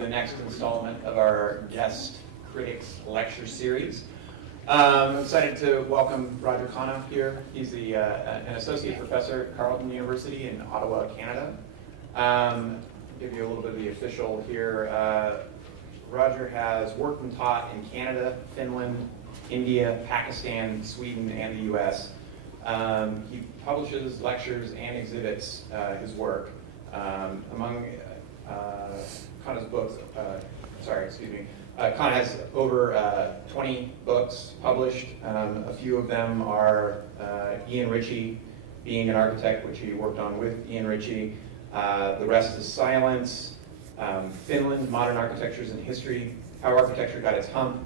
The next installment of our guest critics lecture series. I'm excited to welcome Roger Connah here. He's an associate professor at Carleton University in Ottawa, Canada. Give you a little bit of the official here. Roger has worked and taught in Canada, Finland, India, Pakistan, Sweden, and the US. He publishes lectures and exhibits his work. Among Connah's books, Connah has over 20 books published. A few of them are Ian Ritchie, Being an Architect, which he worked on with Ian Ritchie. The Rest is Silence, Finland, Modern Architectures and History, How Architecture Got Its Hump,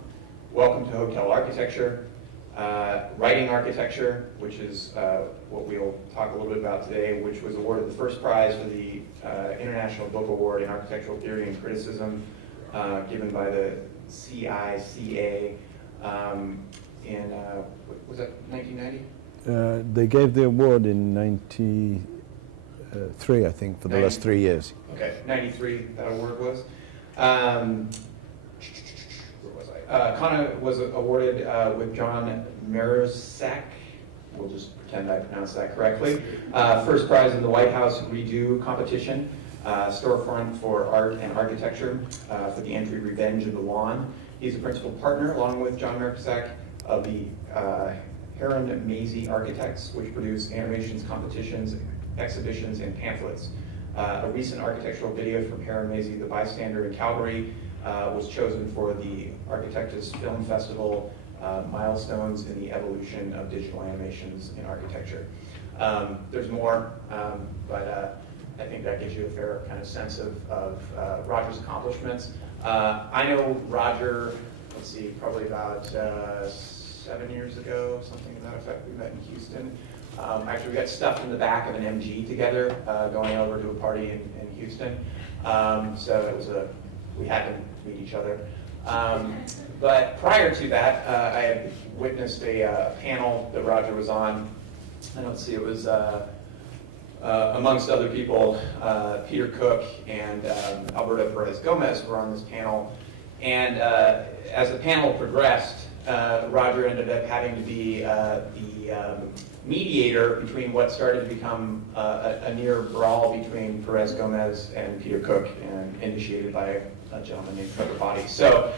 Welcome to Hotel Architecture, Writing Architecture, which is what we'll talk a little bit about today, which was awarded the first prize for the International Book Award in Architectural Theory and Criticism, given by the CICA in, was that 1990? They gave the award in 93, I think, for the last 3 years. Okay, 93 that award was. Connah was awarded with John Marisak, we'll just pretend I pronounced that correctly, first prize in the White House Redo competition, storefront for art and architecture for the entry Revenge of the Lawn. He's a principal partner, along with John Marisak, of the Heron Maisie Architects, which produce animations, competitions, exhibitions, and pamphlets. A recent architectural video from Heron Maisie, The Bystander in Calgary, was chosen for the Architectus Film Festival, Milestones in the Evolution of Digital Animations in Architecture. There's more, but I think that gives you a fair kind of sense of Roger's accomplishments. I know Roger, let's see, probably about 7 years ago, something to that effect. We met in Houston. Actually, we got stuffed in the back of an MG together, going over to a party in Houston. So it was we had to meet each other. But prior to that, I had witnessed a panel that Roger was on. And let's see, it was amongst other people, Peter Cook and Alberto Perez Gomez were on this panel. And as the panel progressed, Roger ended up having to be the mediator between what started to become a near brawl between Perez Gomez and Peter Cook, and initiated by a gentleman named Trevor Body. So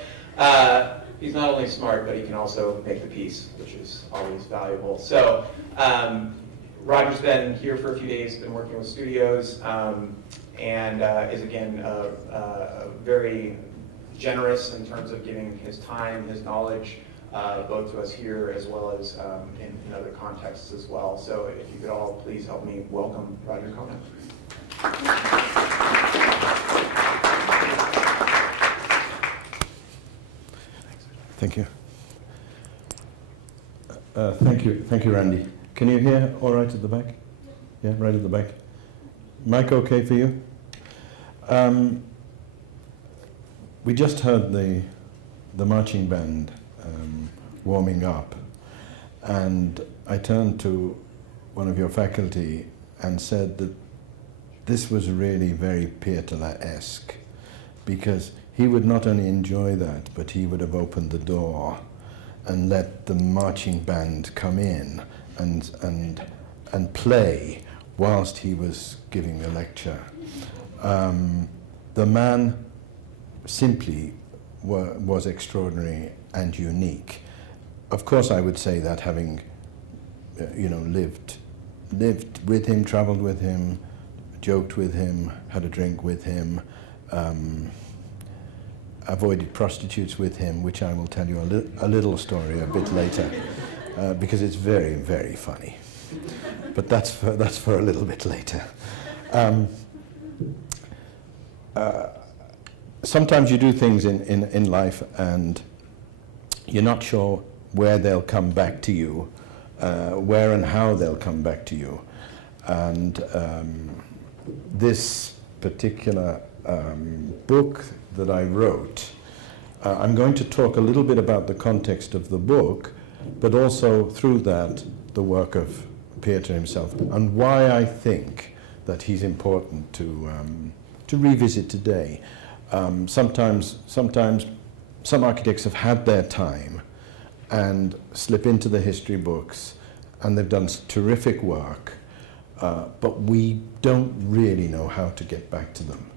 he's not only smart, but he can also make the peace, which is always valuable. So Roger's been here for a few days, been working with studios, and is again very generous in terms of giving his time, his knowledge, both to us here as well as in other contexts as well. So if you could all please help me welcome Roger Connah. Thank you. Thank you, Randy. Can you hear all right at the back? Yeah, right at the back. Mic okay for you? We just heard the marching band warming up, and I turned to one of your faculty and said that this was really very Pietola-esque, because he would not only enjoy that, but he would have opened the door and let the marching band come in and play whilst he was giving the lecture. The man simply was extraordinary and unique. Of course, I would say that, having lived with him, traveled with him, joked with him, had a drink with him, avoided prostitutes with him, which I will tell you a little story a bit later, because it's very, very funny. But that's for a little bit later. Sometimes you do things in life and you're not sure where they'll come back to you, where and how they'll come back to you. And this particular book that I wrote, I'm going to talk a little bit about the context of the book, but also through that the work of Pieter himself, and why I think that he's important to revisit today. Sometimes some architects have had their time and slip into the history books, and they've done terrific work, but we don't really know how to get back to them.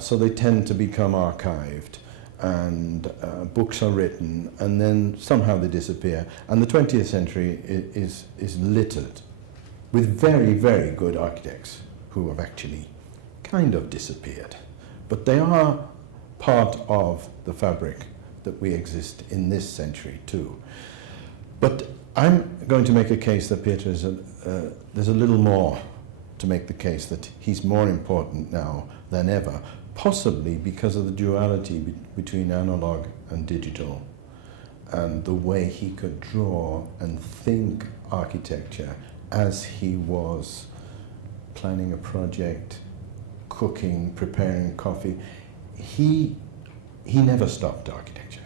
So they tend to become archived, and books are written, and then somehow they disappear. And the 20th century is littered with very, very good architects who have actually kind of disappeared. But they are part of the fabric that we exist in this century too. But I'm going to make a case that Pieter is there's a little more to make the case that he's more important now than ever, possibly because of the duality between analog and digital, and the way he could draw and think architecture as he was planning a project, cooking, preparing coffee. He never stopped architecture.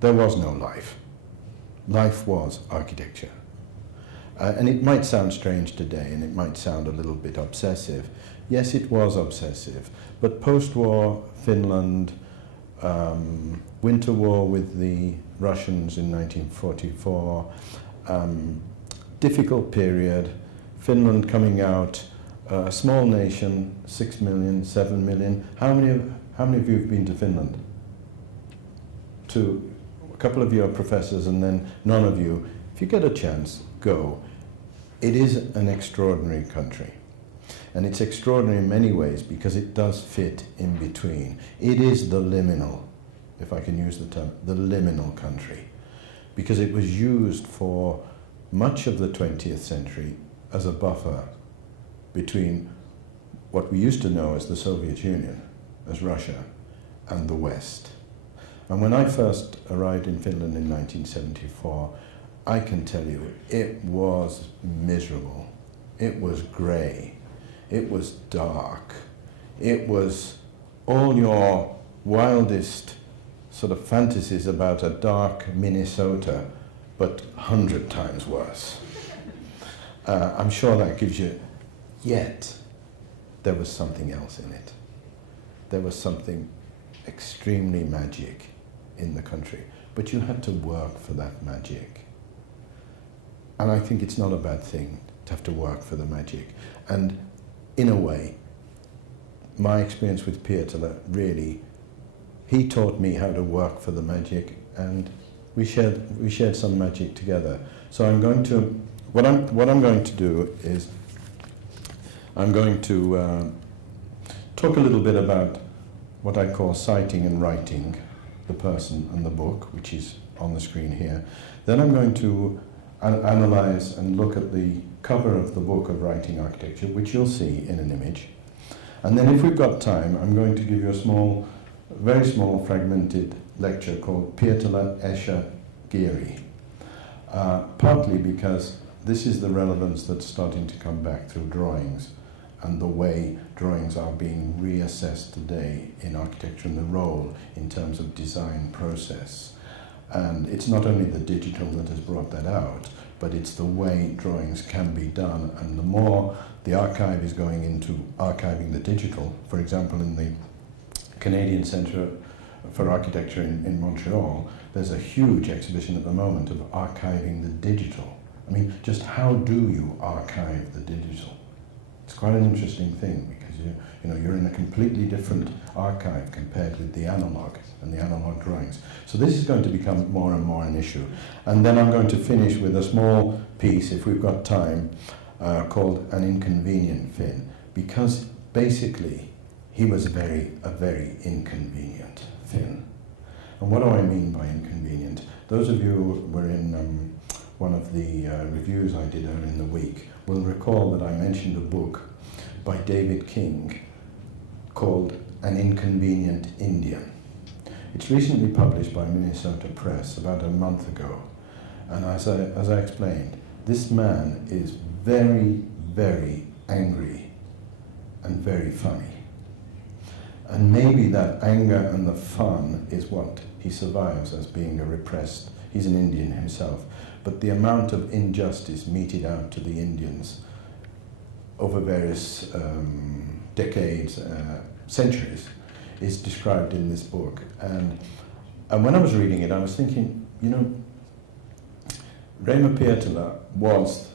There was no life. Life was architecture. And it might sound strange today, and it might sound a little bit obsessive. Yes, it was obsessive, but post-war Finland, winter war with the Russians in 1944, difficult period, Finland coming out, a small nation, 6 million, 7 million. How many of you have been to Finland? A couple of you are professors, and then none of you. If you get a chance, go. It is an extraordinary country. And it's extraordinary in many ways because it does fit in between. It is the liminal, if I can use the term, the liminal country. Because it was used for much of the 20th century as a buffer between what we used to know as the Soviet Union, as Russia, and the West. And when I first arrived in Finland in 1974, I can tell you, it was miserable. It was grey. It was dark. It was all your wildest sort of fantasies about a dark Minnesota, but 100 times worse. I'm sure that gives you, yet there was something else in it. There was something extremely magic in the country, but you had to work for that magic. And I think it's not a bad thing to have to work for the magic. And in a way, my experience with Pieter, really, he taught me how to work for the magic, and we shared some magic together. So I'm going to, what I'm going to do is, I'm going to talk a little bit about what I call citing and writing, the person and the book, which is on the screen here. Then I'm going to analyze and look at the cover of the book of Writing Architecture, which you'll see in an image. And then if we've got time, I'm going to give you a small, very small fragmented lecture called Pietala Esha Giri, partly because this is the relevance that's starting to come back through drawings and the way drawings are being reassessed today in architecture and the role in terms of design process. And it's not only the digital that has brought that out, but it's the way drawings can be done. And the more the archive is going into archiving the digital, for example, in the Canadian Centre for Architecture in Montreal, there's a huge exhibition at the moment of archiving the digital. I mean, just how do you archive the digital? It's quite an interesting thing because you're in a completely different archive compared with the analog and the analog drawings. So this is going to become more and more an issue. And then I'm going to finish with a small piece, if we've got time, called An Inconvenient Finn, because basically he was a very inconvenient Finn. And what do I mean by inconvenient? Those of you who were in one of the reviews I did earlier in the week will recall that I mentioned a book by David King called An Inconvenient Indian. It's recently published by Minnesota Press about a month ago. And as I explained, this man is very, very angry and very funny. And maybe that anger and the fun is what he survives as being a repressed, he's an Indian himself, but the amount of injustice meted out to the Indians over various decades, centuries, is described in this book. And when I was reading it, I was thinking, you know, Raymond Pietola was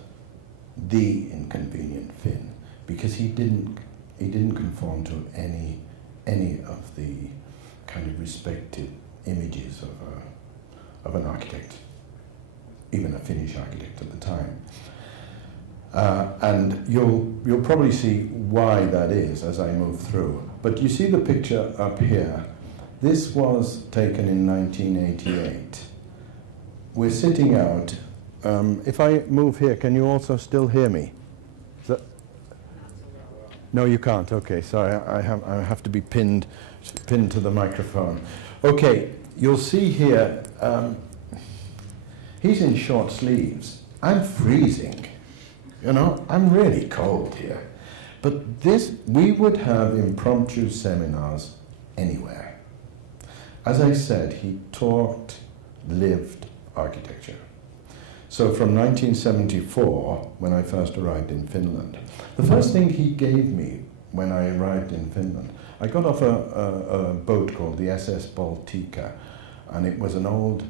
the inconvenient Finn because he didn't conform to any of the kind of respected images of an architect, even a Finnish architect at the time. And you'll probably see why that is as I move through. But you see the picture up here. This was taken in 1988. We're sitting out. If I move here, can you also still hear me? No, you can't. Okay, sorry. I have to be pinned to the microphone. Okay, you'll see here. He's in short sleeves. I'm freezing. You know, I'm really cold here. But this, we would have impromptu seminars anywhere. As I said, he taught, lived architecture. So from 1974, when I first arrived in Finland, the first thing he gave me when I arrived in Finland, I got off a boat called the SS Baltica, and it was an old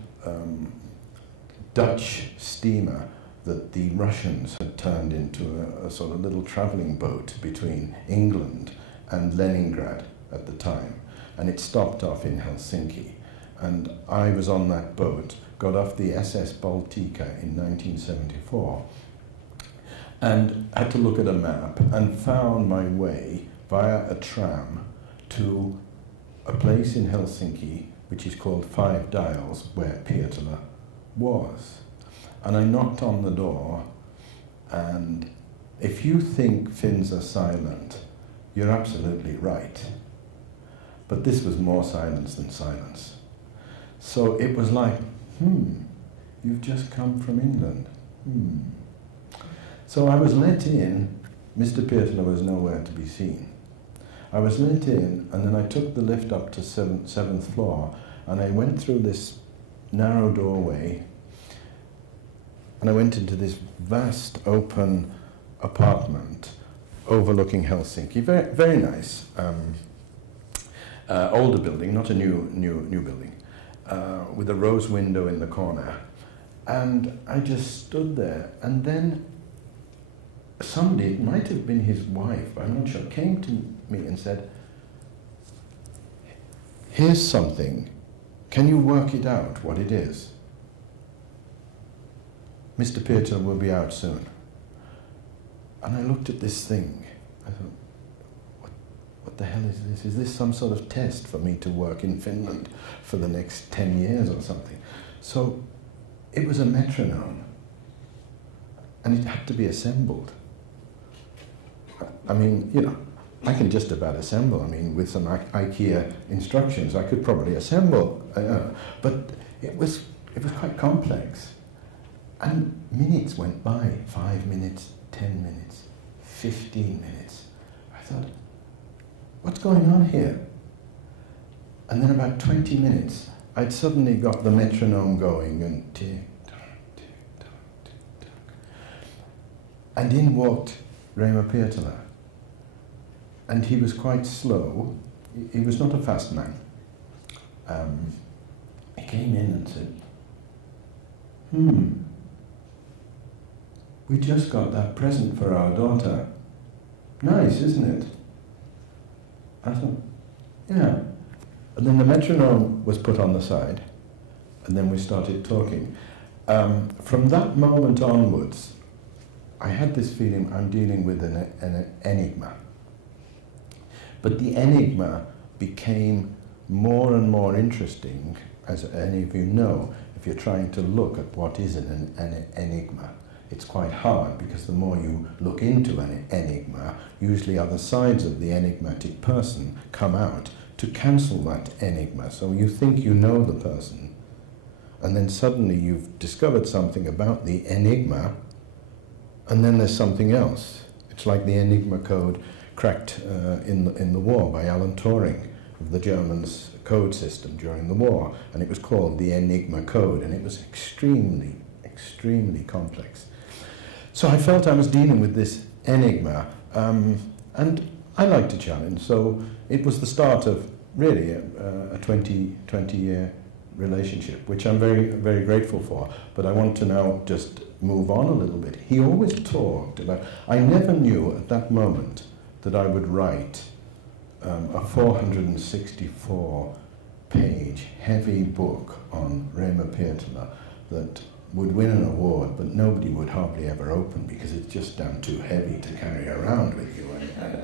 Dutch steamer that the Russians had turned into a sort of little travelling boat between England and Leningrad at the time. And it stopped off in Helsinki. And I was on that boat, got off the SS Baltica in 1974, and had to look at a map and found my way via a tram to a place in Helsinki which is called Five Dials, where Pietola was. And I knocked on the door, and if you think Finns are silent, you're absolutely right. But this was more silence than silence. So it was like, you've just come from England. So I was let in. Mr. Pietola was nowhere to be seen. I was let in, and then I took the lift up to seventh floor, and I went through this narrow doorway, and I went into this vast open apartment overlooking Helsinki. Very, very nice. Older building, not a new building, with a rose window in the corner. And I just stood there, and then somebody, it might have been his wife, I'm not sure, came to me and said, "Here's something. Can you work it out, what it is? Mr. Pietola will be out soon." And I looked at this thing. I thought, what the hell is this? Is this some sort of test for me to work in Finland for the next 10 years or something? So it was a metronome, and it had to be assembled. I mean, you know, I can just about assemble. I mean, with some IKEA instructions, I could probably assemble. But it was quite complex. And minutes went by, 5 minutes, 10 minutes, 15 minutes. I thought, what's going on here? And then about 20 minutes, I'd suddenly got the metronome going, and tick-tock, tick-tock, tick-tock. And in walked Raymond Pietola. And he was quite slow. He was not a fast man. He came in and said, "We just got that present for our daughter. Nice, isn't it?" I thought, yeah. And then the metronome was put on the side, and then we started talking. From that moment onwards, I had this feeling I'm dealing with an enigma. But the enigma became more and more interesting, as any of you know, if you're trying to look at what is an enigma. It's quite hard, because the more you look into an enigma, usually other sides of the enigmatic person come out to cancel that enigma. So you think you know the person, and then suddenly you've discovered something about the enigma, and then there's something else. It's like the Enigma code cracked in the war by Alan Turing of the Germans' code system during the war, and it was called the Enigma code, and it was extremely, extremely complex. So I felt I was dealing with this enigma, and I liked a challenge, so it was the start of really a 20-year relationship, which I'm very, very grateful for. But I want to now just move on a little bit. He always talked about, I never knew at that moment that I would write a 464-page heavy book on Rema Pietola that would win an award, but nobody would hardly ever open because it's just damn too heavy to carry around with you.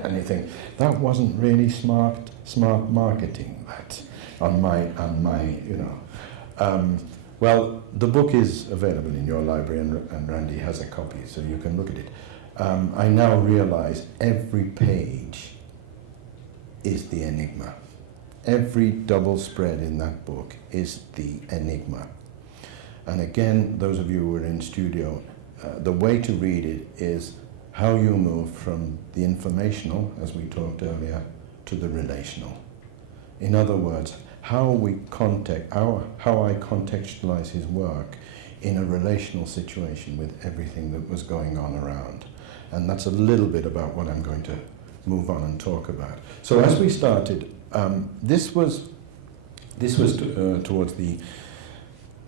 And you think, that wasn't really smart marketing, that, on my, you know. Well, the book is available in your library, and Randy has a copy, so you can look at it. I now realize every page is the enigma. Every double spread in that book is the enigma. And again, those of you who are in studio, the way to read it is how you move from the informational, as we talked earlier, to the relational. In other words, how I contextualize his work in a relational situation with everything that was going on around. And that's a little bit about what I'm going to move on and talk about. So as we started, this was towards the,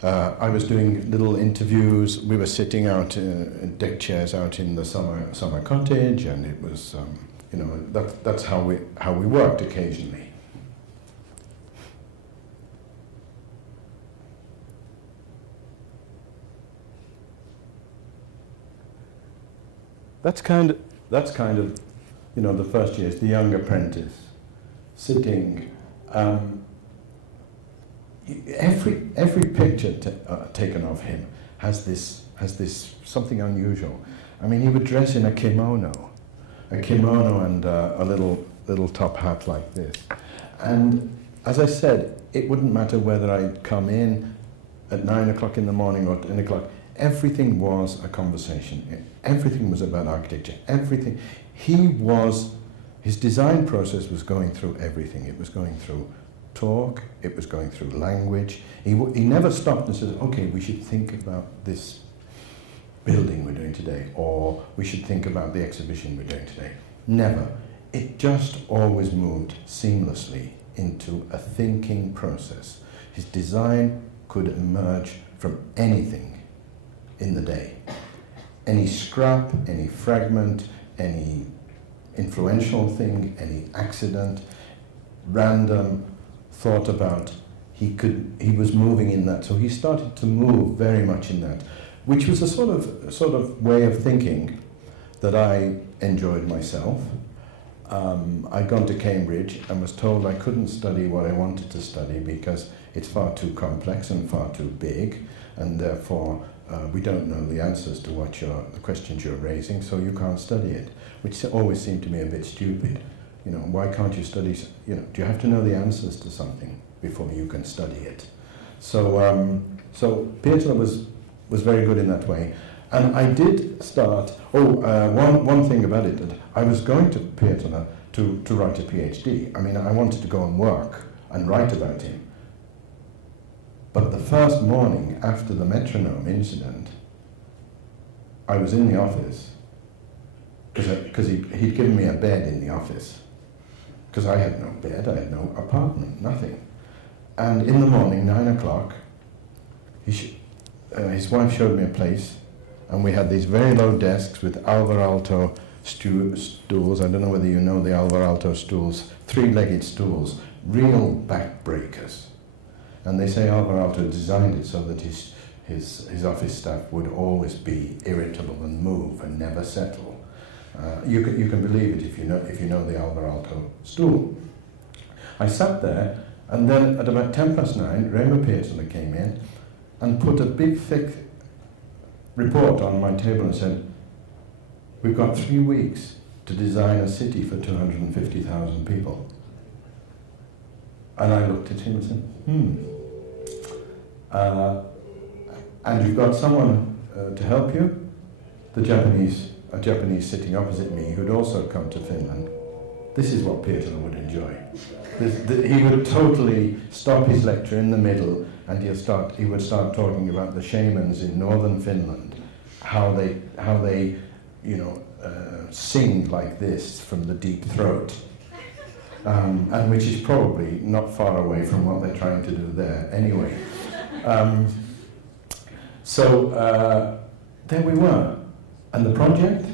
I was doing little interviews. We were sitting out in deck chairs out in the summer cottage, and it was, you know, that's how we worked occasionally. That's kind of, you know, the first years, the young apprentice, sitting. Every picture taken of him has this something unusual. I mean, he would dress in a kimono and a little top hat like this. And as I said, it wouldn't matter whether I'd come in at 9 o'clock in the morning or 10 o'clock. Everything was a conversation. Everything was about architecture. Everything. His design process was going through everything. It was going through talk, it was going through language. He never stopped and said, okay, we should think about this building we're doing today, or we should think about the exhibition we're doing today. Never. It just always moved seamlessly into a thinking process. His design could emerge from anything in the day. Any scrap, any fragment, any influential thing, any accident, random, thought about, he was moving in that. So he started to move very much in that, which was a sort of way of thinking that I enjoyed myself. I'd gone to Cambridge and was told I couldn't study what I wanted to study because it's far too complex and far too big, and therefore we don't know the answers to the questions you're raising, so you can't study it, which always seemed to me a bit stupid. You know, why can't you study, you know, do you have to know the answers to something before you can study it? So Pietola was very good in that way. And I did start, one thing about it, that I was going to Pietola to write a PhD. I mean, I wanted to go and work and write about him. But the first morning after the metronome incident, I was in the office, because he'd given me a bed in the office. Because I had no bed, I had no apartment, nothing. And in the morning, 9 o'clock, his wife showed me a place, and we had these very low desks with Alvar Aalto stools. I don't know whether you know the Alvar Aalto stools, 3-legged stools, real back breakers. And they say Alvar Aalto designed it so that his office staff would always be irritable and move and never settle. You can believe it if you know the Alvar Aalto stool. I sat there, and then at about 9:10, Rema Pietola came in and put a big thick report on my table and said, we've got 3 weeks to design a city for 250,000 people. And I looked at him and said, and you've got someone to help you? A Japanese sitting opposite me who'd also come to Finland. This is what Pietola would enjoy. He would totally stop his lecture in the middle, and he would start talking about the shamans in northern Finland, how they sing like this from the deep throat. and which is probably not far away from what they're trying to do there anyway. There we were. And the project,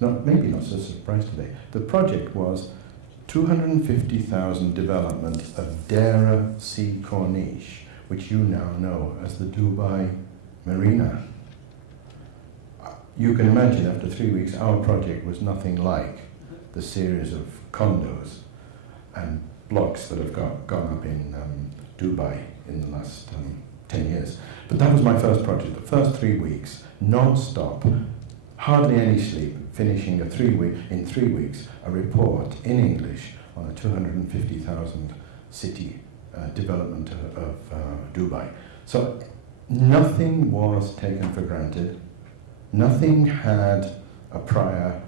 maybe not so surprised today, the project was 250,000 development of Dara Sea Corniche, which you now know as the Dubai Marina. You can imagine after 3 weeks our project was nothing like the series of condos and blocks that have gone up in Dubai in the last 10 years. But that was my first project, the first 3 weeks, non-stop, hardly any sleep, finishing in 3 weeks, a report in English on a 250,000 city development of Dubai. So nothing was taken for granted. Nothing had a prior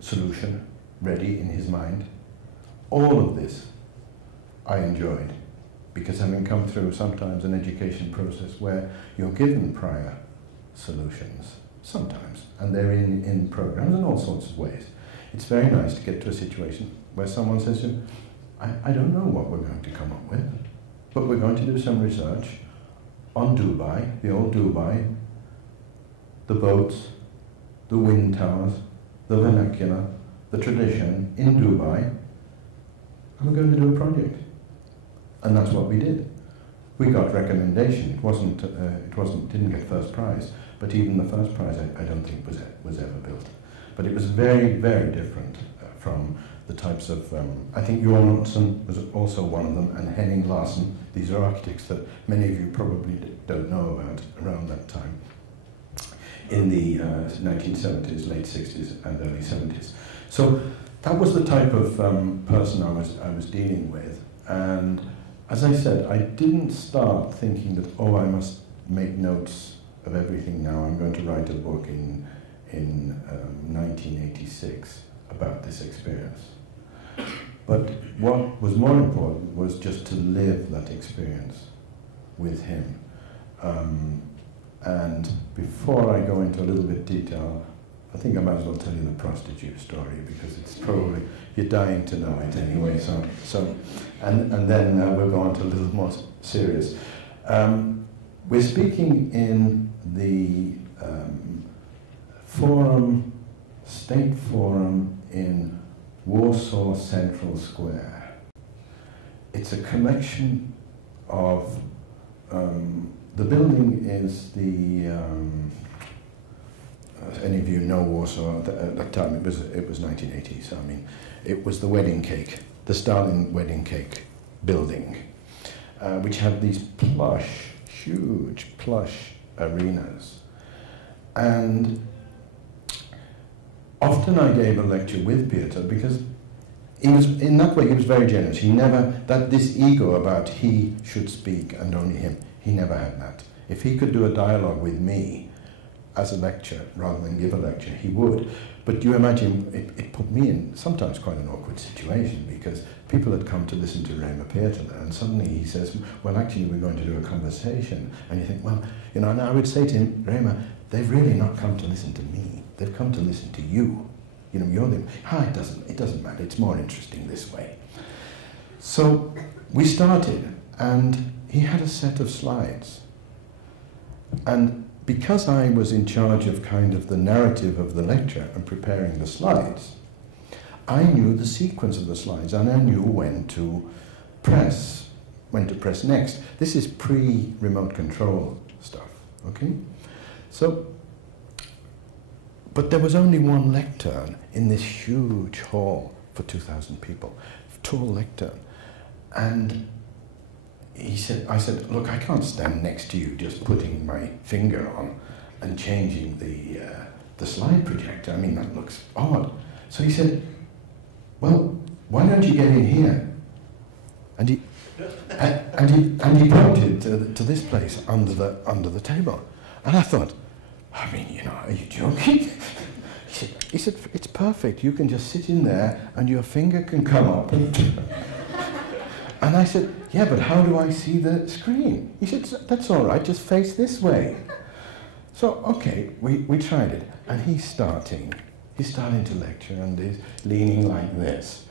solution ready in his mind. All of this I enjoyed, because having come through sometimes an education process where you're given prior solutions, sometimes, and they're in programs in all sorts of ways, it's very nice to get to a situation where someone says to you, I don't know what we're going to come up with, but we're going to do some research on Dubai, the old Dubai, the boats, the wind towers, the vernacular, the tradition in Dubai, and we're going to do a project. And that's what we did. We got recommendation. Didn't get first prize, but even the first prize I don't think was ever built. But it was very, very different from the types of, I think Jorgensen was also one of them, and Henning Larsen. These are architects that many of you probably don't know about around that time, in the 1970s, late 60s and early 70s. So that was the type of person I was dealing with. And as I said, I didn't start thinking that, oh, I must make notes of everything now. I'm going to write a book in 1986 about this experience. But what was more important was just to live that experience with him. And before I go into a little bit detail, I think I might as well tell you the prostitute story, because it's probably, you're dying to know it anyway. And then we'll go on to a little more serious. We're speaking in the State Forum in Warsaw Central Square. It's a collection of, the building is the, any of you know Warsaw, at that time it was 1980, so I mean, it was the wedding cake, the Stalin wedding cake building, which had these plush, huge plush arenas. And often I gave a lecture with Peter, because he was, in that way, he was very generous. He never, this ego about he should speak and only him, he never had that. If he could do a dialogue with me as a lecture rather than give a lecture, he would. But you imagine, it put me in sometimes quite an awkward situation, because people had come to listen to Rema Peter, and suddenly he says, well, actually, we're going to do a conversation. And you think, well, you know, and I would say to him, Rema, they've really not come to listen to me. They've come to listen to you. You know, you're the, it doesn't matter, it's more interesting this way. So we started, and he had a set of slides. And because I was in charge of kind of the narrative of the lecture and preparing the slides, I knew the sequence of the slides, and I knew when to press next. This is pre-remote control stuff, okay? So, but there was only one lectern in this huge hall for 2,000 people, tall lectern. And I said, look, I can't stand next to you just putting my finger on and changing the slide projector. I mean, that looks odd. So he said, well, why don't you get in here? And he pointed to this place under the table. And I thought, I mean, you know, are you joking? He said, it's perfect. You can just sit in there and your finger can come up. And I said, yeah, but how do I see the screen? He said, that's all right, just face this way. So, okay, we tried it. And he's starting to lecture, and he's leaning like this.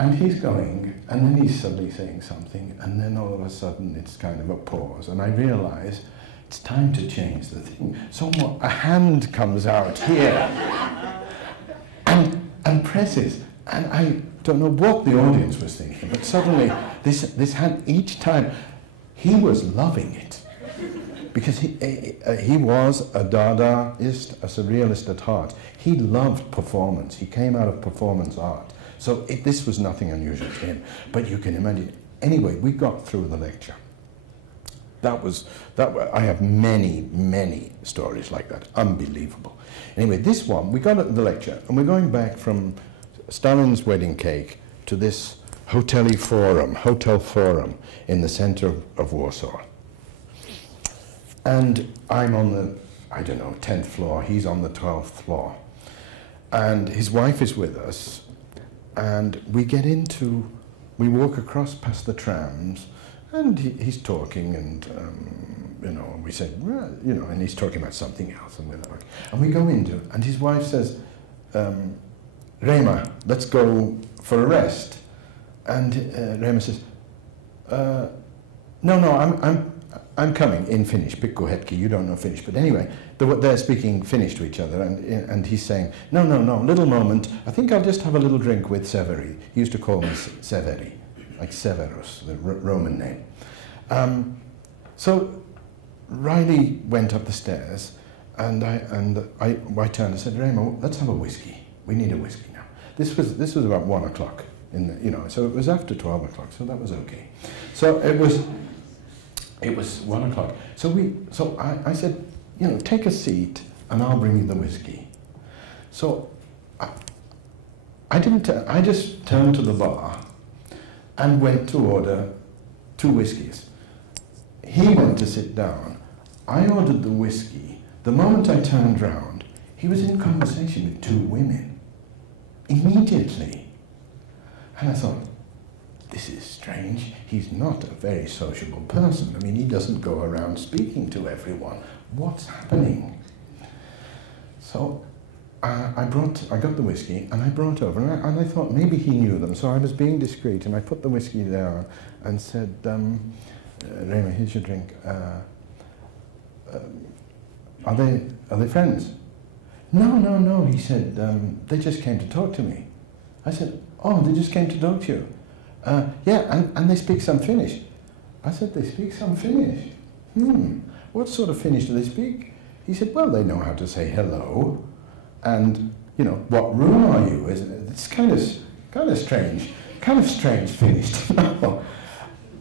And he's going, and then he's suddenly saying something, and then all of a sudden it's kind of a pause, and I realize it's time to change the thing. So a hand comes out here and presses, and I don't know what the audience was thinking, but suddenly this hand, each time, he was loving it. Because he was a Dadaist, a surrealist at heart. He loved performance. He came out of performance art. So this was nothing unusual to him. But you can imagine. Anyway, we got through the lecture. I have many, many stories like that. Unbelievable. Anyway, this one, we got at the lecture, and we're going back from Stalin's wedding cake to this hotel forum in the center of Warsaw. And I'm on the, I don't know, 10th floor, he's on the 12th floor. And his wife is with us, and we walk across past the trams, and he's talking, and, we said, well, and he's talking about something else, and we go into, and his wife says, Rema, let's go for a rest. And Rema says, no, I'm coming in Finnish, Pikku hetki, you don't know Finnish, but anyway, they're speaking Finnish to each other, and he's saying, no, little moment, I think I'll just have a little drink with Severi. He used to call me Severi, like Severus, the Roman name. So Riley went up the stairs, and I turned and said, Remo, let's have a whiskey. We need a whiskey now. This was about 1 o'clock, so it was after 12 o'clock, so that was okay. So it was 1 o'clock. So I said, take a seat and I'll bring you the whiskey. So I just turned to the bar and went to order 2 whiskeys. He went to sit down. I ordered the whiskey. The moment I turned round, he was in conversation with 2 women. Immediately. And I thought, this is strange. He's not a very sociable person. I mean, he doesn't go around speaking to everyone. What's happening? So I got the whiskey, and I brought over, and I thought maybe he knew them, so I was being discreet, and I put the whiskey there and said, Rema, here's your drink. Are they friends? No, he said, they just came to talk to me. I said, oh, they just came to talk to you? Yeah, and they speak some Finnish. I said, they speak some Finnish? What sort of Finnish do they speak? He said, well, they know how to say hello, and, what room are you? It's kind of strange Finnish to know.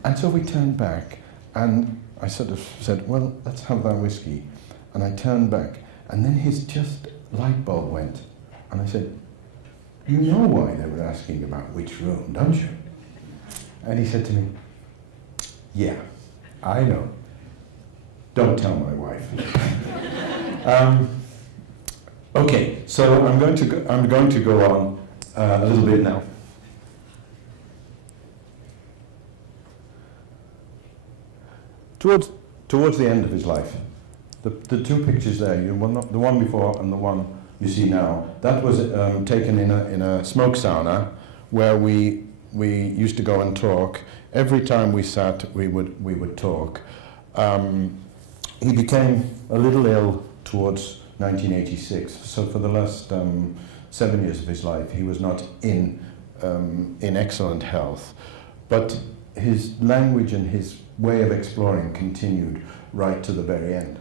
And so we turned back, and I sort of said, well, let's have that whiskey. And I turned back, and then his light bulb went, and I said, you know why they were asking about which room, don't you? And he said to me, yeah, I know. Don't tell my wife. Okay, so I'm going to go on a little bit now. Towards the end of his life, the 2 pictures there, the one before and the one you see now, that was taken in a smoke sauna where we used to go and talk. Every time we sat, we would talk. He became a little ill towards 1986, so for the last 7 years of his life, he was not in excellent health. But his language and his way of exploring continued right to the very end.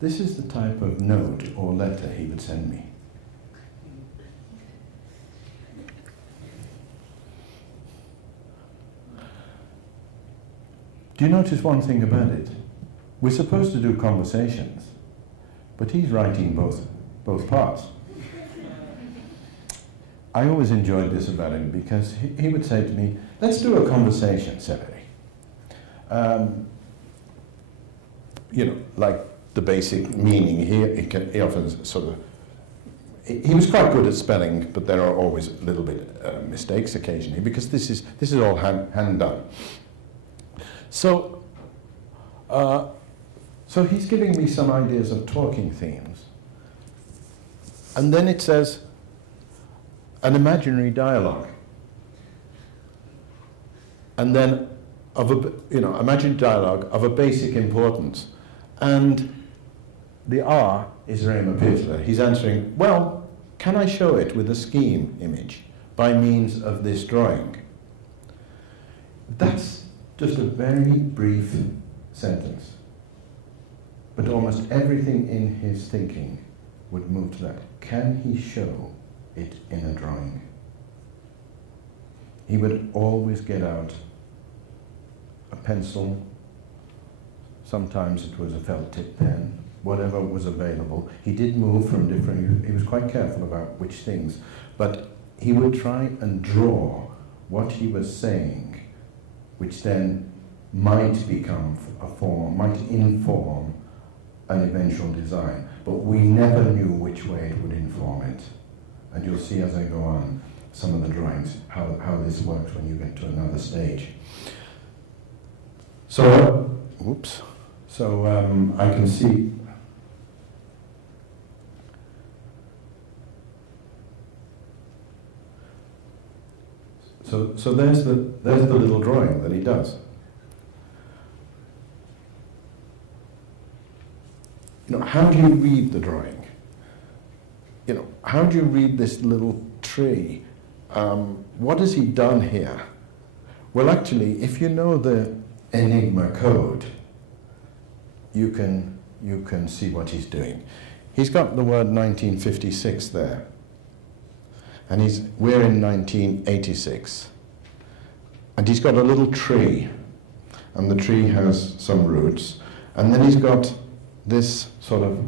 This is the type of note or letter he would send me. Do you notice one thing about it? We're supposed to do conversations, but he's writing both parts. I always enjoyed this about him because he would say to me, let's do a conversation, Severi. Like the basic meaning here, he often sort of he was quite good at spelling, but there are always a little bit mistakes occasionally, because this is all hand done. So, so he's giving me some ideas of talking themes, and then it says an imaginary dialogue, and then of a imaginary dialogue of a basic importance, and the R is Raymond Peterler. He's answering, well, can I show it with a scheme image by means of this drawing? That's just a very brief sentence, but almost everything in his thinking would move to that. Can he show it in a drawing? He would always get out a pencil, sometimes it was a felt tip pen, whatever was available. He did move from different, he was quite careful about which things, but he would try and draw what he was saying, which then might become a form, might inform an eventual design, but we never knew which way it would inform it. And you'll see as I go on some of the drawings, how this works when you get to another stage. So, oops, so I can see So there's the little drawing that he does. You know, how do you read the drawing? You know, how do you read this little tree? What has he done here? Well, actually, if you know the Enigma code, you can see what he's doing. He's got the word 1956 there. And we're in 1986. And he's got a little tree, and the tree has some roots. And then he's got this sort of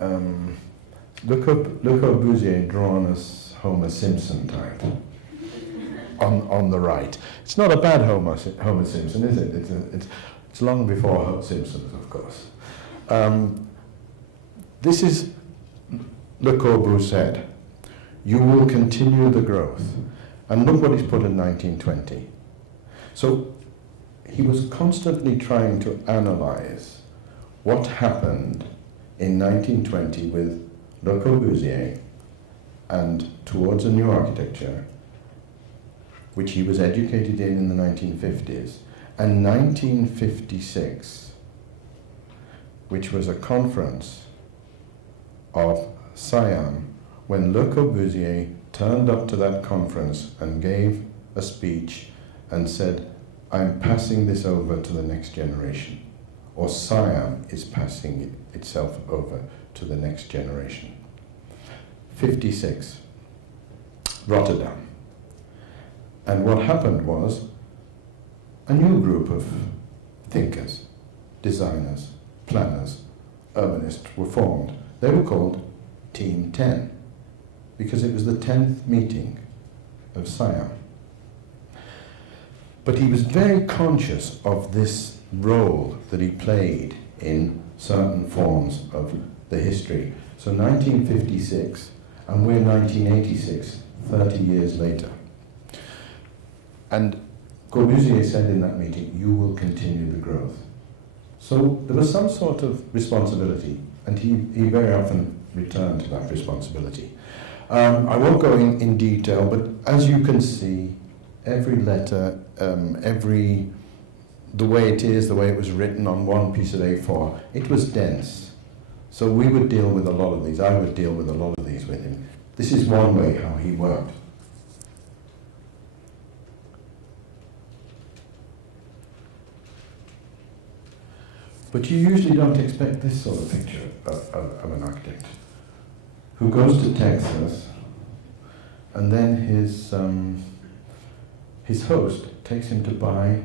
Le Corbusier drawn as Homer Simpson type on the right. It's not a bad Homer Simpson, is it? It's long before Simpsons, of course. This is Le Corbusier. You will continue the growth. And look what he's put in 1920. So he was constantly trying to analyze what happened in 1920 with Le Corbusier and towards a new architecture, which he was educated in the 1950s, and 1956, which was a conference of Siam, when Le Corbusier turned up to that conference and gave a speech and said, I'm passing this over to the next generation, or Siam is passing itself over to the next generation. 56, Rotterdam. And what happened was a new group of thinkers, designers, planners, urbanists were formed. They were called Team 10. Because it was the 10th meeting of Siam. But he was very conscious of this role that he played in certain forms of the history. So 1956, and we're 1986, 30 years later. And Corbusier said in that meeting, you will continue the growth. So there was some sort of responsibility, and he very often returned to that responsibility. I won't go in detail, but as you can see, every letter, the way it is, the way it was written on one piece of A4, it was dense. So we would deal with a lot of these. I would deal with a lot of these with him. This is one way how he worked. But you usually don't expect this sort of picture of an architect who goes to Texas, and then his host takes him to buy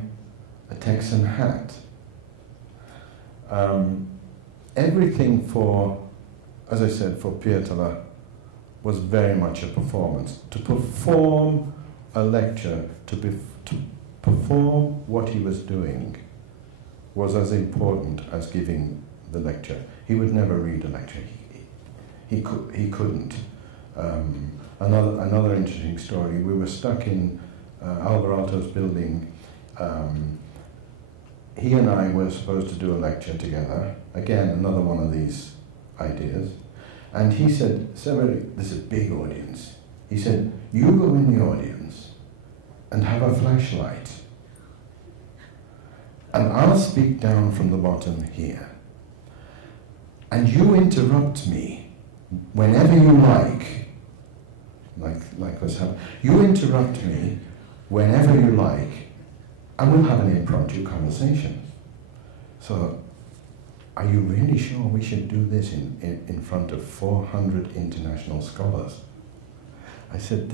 a Texan hat. Everything for, as I said, for Pietola was very much a performance. To perform a lecture, to perform what he was doing was as important as giving the lecture. He would never read a lecture. He couldn't. Another interesting story, we were stuck in Alvarato's building. He and I were supposed to do a lecture together. Again, another one of these ideas. And he said, Severin, this is a big audience. He said, you go in the audience and have a flashlight. And I'll speak down from the bottom here. And you interrupt me whenever you like what's happening. You interrupt me whenever you like, and we'll have an impromptu conversation. So, are you really sure we should do this in front of 400 international scholars? I said,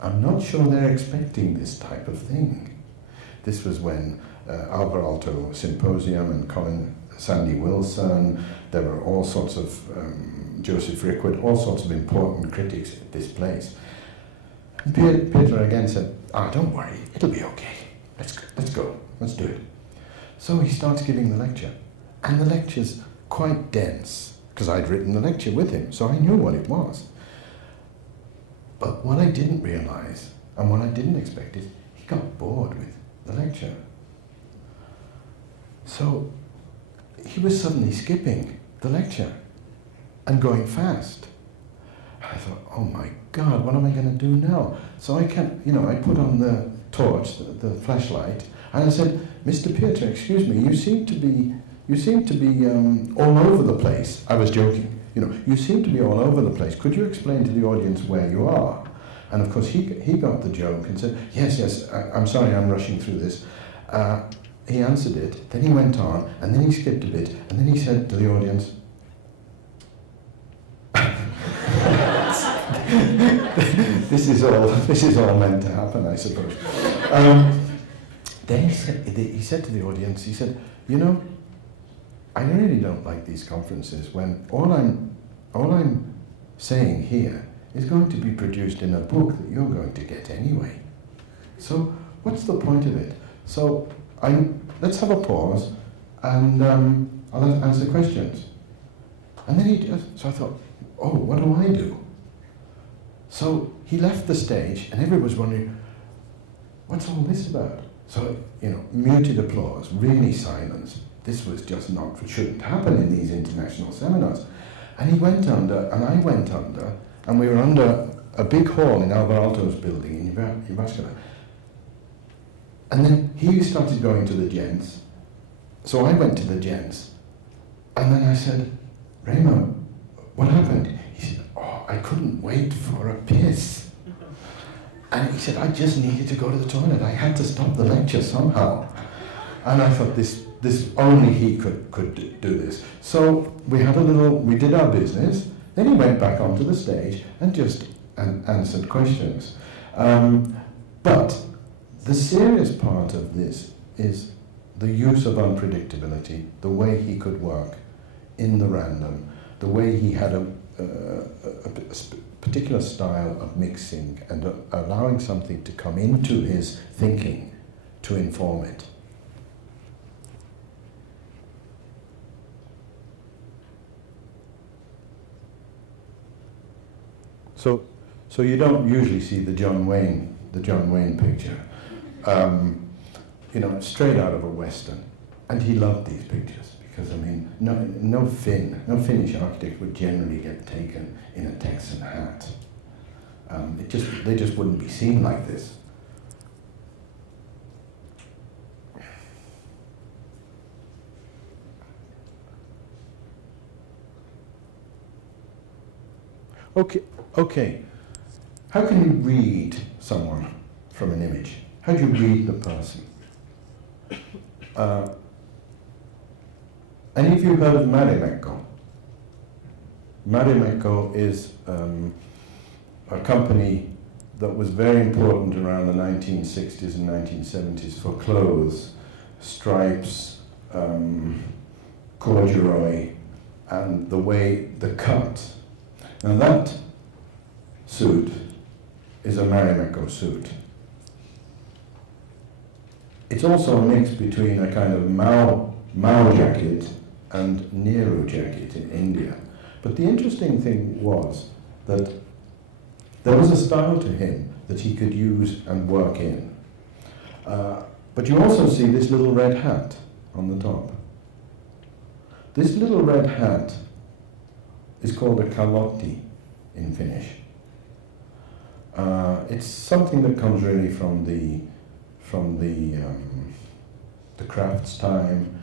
I'm not sure they're expecting this type of thing. This was when Alvarado Symposium and Colin Sandy Wilson, there were all sorts of, Joseph Rickwood, all sorts of important critics at this place. And Peter again said, don't worry, it'll be okay. Let's go, let's do it. So he starts giving the lecture, and the lecture's quite dense, because I'd written the lecture with him, so I knew what it was. But what I didn't realize, and what I didn't expect, is he got bored with the lecture. So he was suddenly skipping the lecture and going fast. I thought, oh my God, what am I going to do now? So I put on the torch, the flashlight, and I said, Mr. Peter, excuse me, you seem to be all over the place. I was joking. You seem to be all over the place. Could you explain to the audience where you are? And of course he got the joke and said, yes, I'm sorry, I'm rushing through this. He answered it, then he went on, and then he skipped a bit, and then he said to the audience, this is all meant to happen, I suppose. Then he said to the audience, he said, I really don't like these conferences when all I'm saying here is going to be produced in a book that you're going to get anyway. So what's the point of it? So let's have a pause, and I'll answer questions. And then so I thought, oh, what do I do? So he left the stage, and everyone was wondering, what's all this about? So, muted applause, really silence. This was just shouldn't happen in these international seminars. And he went under, and I went under, and we were under a big hall in Alvarato's building in Nebraska. And then he started going to the gents. So I went to the gents. And then I said, Raymond, what happened? He said, I couldn't wait for a piss. And he said, I just needed to go to the toilet. I had to stop the lecture somehow. And I thought this only he could do this. So we did our business. Then he went back onto the stage and just answered questions. But the serious part of this is the use of unpredictability, the way he could work in the random, the way he had a particular style of mixing and allowing something to come into his thinking to inform it. So you don't usually see the John Wayne picture, straight out of a Western, and he loved these pictures because no Finnish architect would generally get taken in a Texan hat. They just wouldn't be seen like this. Okay. How can you read someone from an image? How do you read the person? Any of you heard of Marimekko? Marimekko is a company that was very important around the 1960s and 1970s for clothes, stripes, corduroy, and the cut. Now that suit is a Marimekko suit. It's also a mix between a kind of Mao jacket and Nehru jacket in India. But the interesting thing was that There was a style to him that he could use and work in. But you also see this little red hat on the top. This little red hat is called a kalotti in Finnish. It's something that comes really from the crafts time.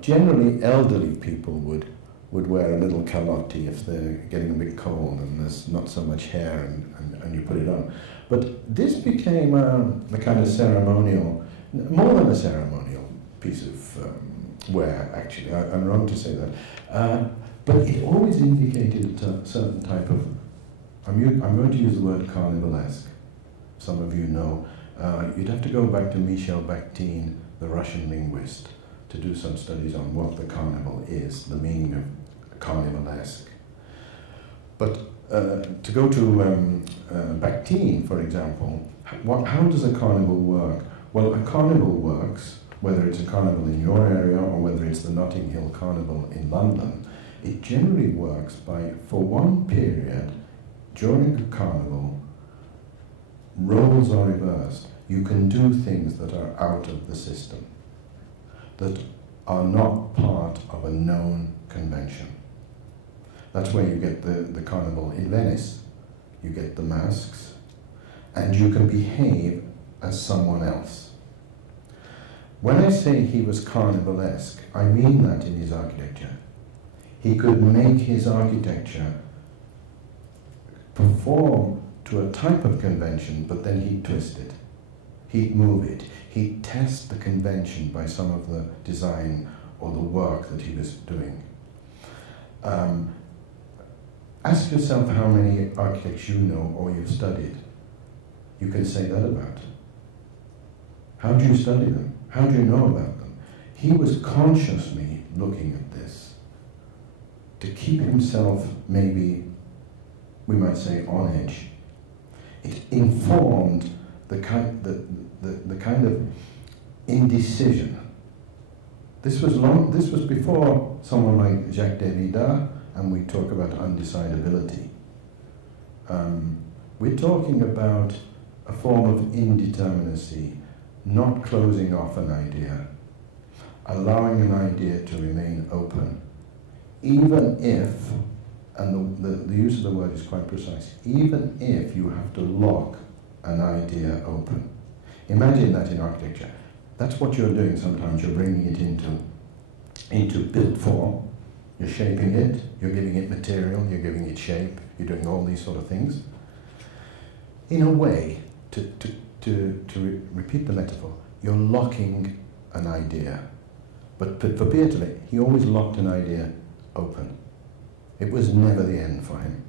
Generally, elderly people would wear a little kalotti if they're getting a bit cold and there's not so much hair and you put it on. But this became the kind of ceremonial, more than a ceremonial piece of wear, actually. I'm wrong to say that. But it always indicated a certain type of, I'm going to use the word carnivalesque. Some of you know. You'd have to go back to Michel Bakhtin, the Russian linguist, to do some studies on what the carnival is, the meaning of carnivalesque. But to go to Bakhtin, for example, how does a carnival work? Well, a carnival works, whether it's a carnival in your area or whether it's the Notting Hill Carnival in London, it generally works by, for one period, during a carnival, roles are reversed. You can do things that are out of the system, that are not part of a known convention. That's where you get the carnival in Venice. You get the masks, and you can behave as someone else. When I say he was carnivalesque, I mean that in his architecture. He could make his architecture perform to a type of convention, but then he'd twist it. He'd move it. He'd test the convention by some of the design or the work that he was doing. Ask yourself how many architects you know or you've studied. You can say that about. How do you study them? How do you know about them? He was consciously looking at this to keep himself, maybe, we might say, on edge. It informed the kind of indecision. This was before someone like Jacques Derrida, and we talk about undecidability. We're talking about a form of indeterminacy, not closing off an idea, allowing an idea to remain open, even if, and the use of the word is quite precise, even if you have to lock an idea open. Imagine that in architecture. That's what you're doing sometimes. You're bringing it into built form. You're shaping it. You're giving it material. You're giving it shape. You're doing all these sort of things. In a way, to repeat the metaphor, you're locking an idea. But for Beertele, he always locked an idea open. It was never the end for him.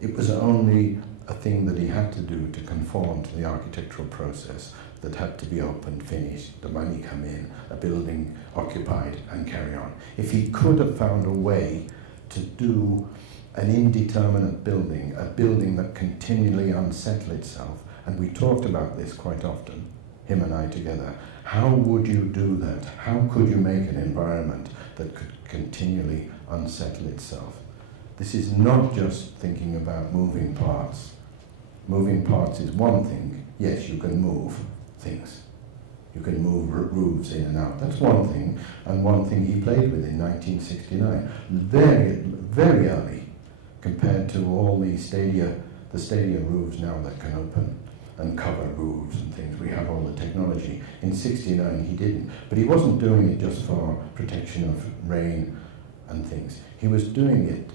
It was only a thing that he had to do to conform to the architectural process that had to be opened, finished, the money come in, a building occupied, and carry on. If he could have found a way to do an indeterminate building, a building that continually unsettled itself, and we talked about this quite often, him and I together, how would you do that? How could you make an environment that could continually unsettle itself? This is not just thinking about moving parts. Moving parts is one thing. Yes, you can move things. You can move roofs in and out. That's one thing, and one thing he played with in 1969. Very, very early, compared to all the stadia roofs now that can open and cover roofs and things. We have all the technology. In 69 he didn't. But he wasn't doing it just for protection of rain and things. He was doing it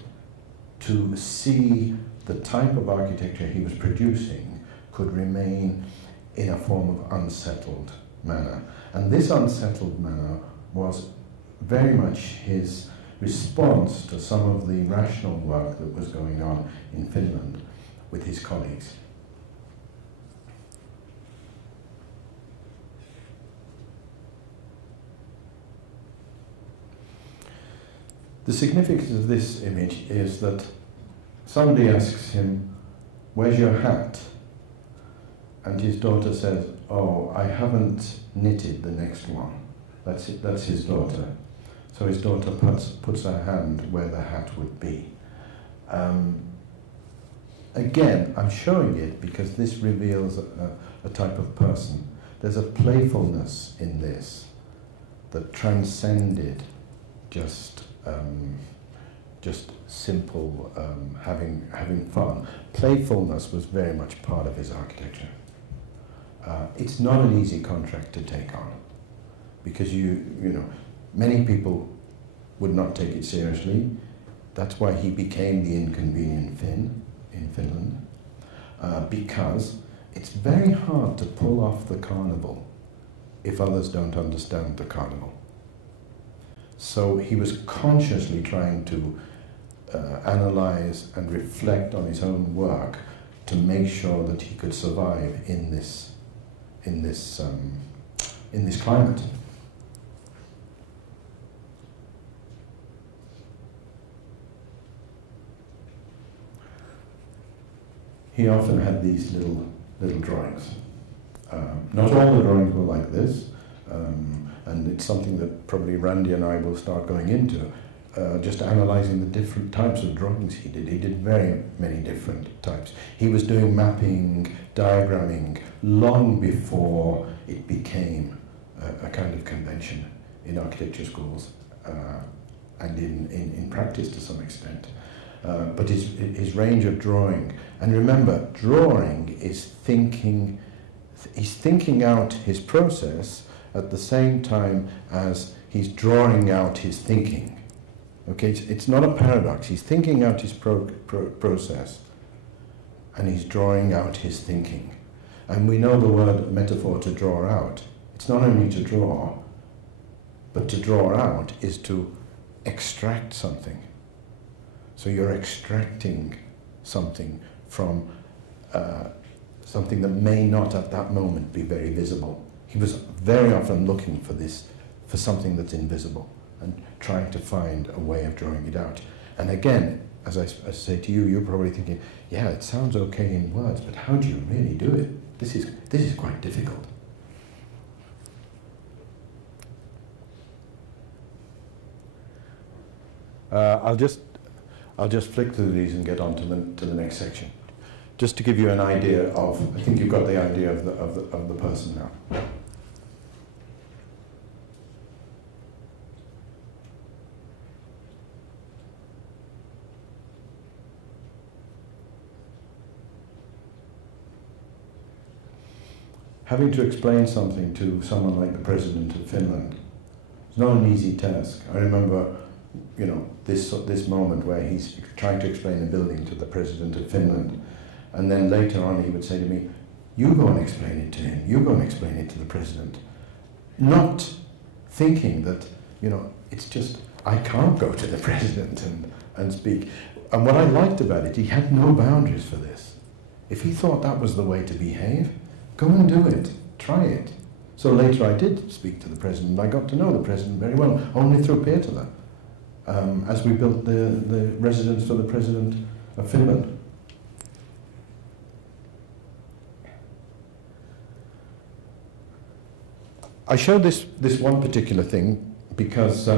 to see the type of architecture he was producing could remain in a form of unsettled manner. And this unsettled manner was very much his response to some of the rational work that was going on in Finland with his colleagues. The significance of this image is that somebody asks him, "Where's your hat?" And his daughter says, "Oh, I haven't knitted the next one." That's it, that's his daughter. So his daughter puts her hand where the hat would be. Again, I'm showing it because this reveals a type of person. There's a playfulness in this that transcended just simple having fun. Playfulness was very much part of his architecture. It's not an easy contract to take on, because you know, many people would not take it seriously. That's why he became the inconvenient Finn in Finland, because it's very hard to pull off the carnival if others don't understand the carnival. So he was consciously trying to analyze and reflect on his own work to make sure that he could survive in this climate. He often had these little drawings. Not all the drawings were like this, and it's something that probably Randy and I will start going into, just analysing the different types of drawings he did. He did very many different types. He was doing mapping, diagramming, long before it became a kind of convention in architecture schools and in practice to some extent. But his range of drawing, and remember, drawing is thinking, he's thinking out his process at the same time as he's drawing out his thinking. Okay, it's not a paradox. He's thinking out his process, and he's drawing out his thinking. And we know the word metaphor, to draw out. It's not only to draw, but to draw out is to extract something. So you're extracting something from something that may not at that moment be very visible. He was very often looking for this, for something that's invisible, and trying to find a way of drawing it out. And again, as I say to you, you're probably thinking, yeah, it sounds okay in words, but how do you really do it? This is quite difficult. I'll just flick through these and get on to the next section, just to give you an idea of. I think you've got the idea of the person now. Having to explain something to someone like the President of Finland is not an easy task. I remember, you know, this moment where he's trying to explain a building to the President of Finland, and then later on he would say to me, you go and explain it to him, you go and explain it to the President. Not thinking that, you know, it's just, I can't go to the President and speak. And what I liked about it, he had no boundaries for this. If he thought that was the way to behave, go and do it, try it. So later I did speak to the President. I got to know the President very well, only through Pietala, as we built the residence for the President of Finland. I show this one particular thing because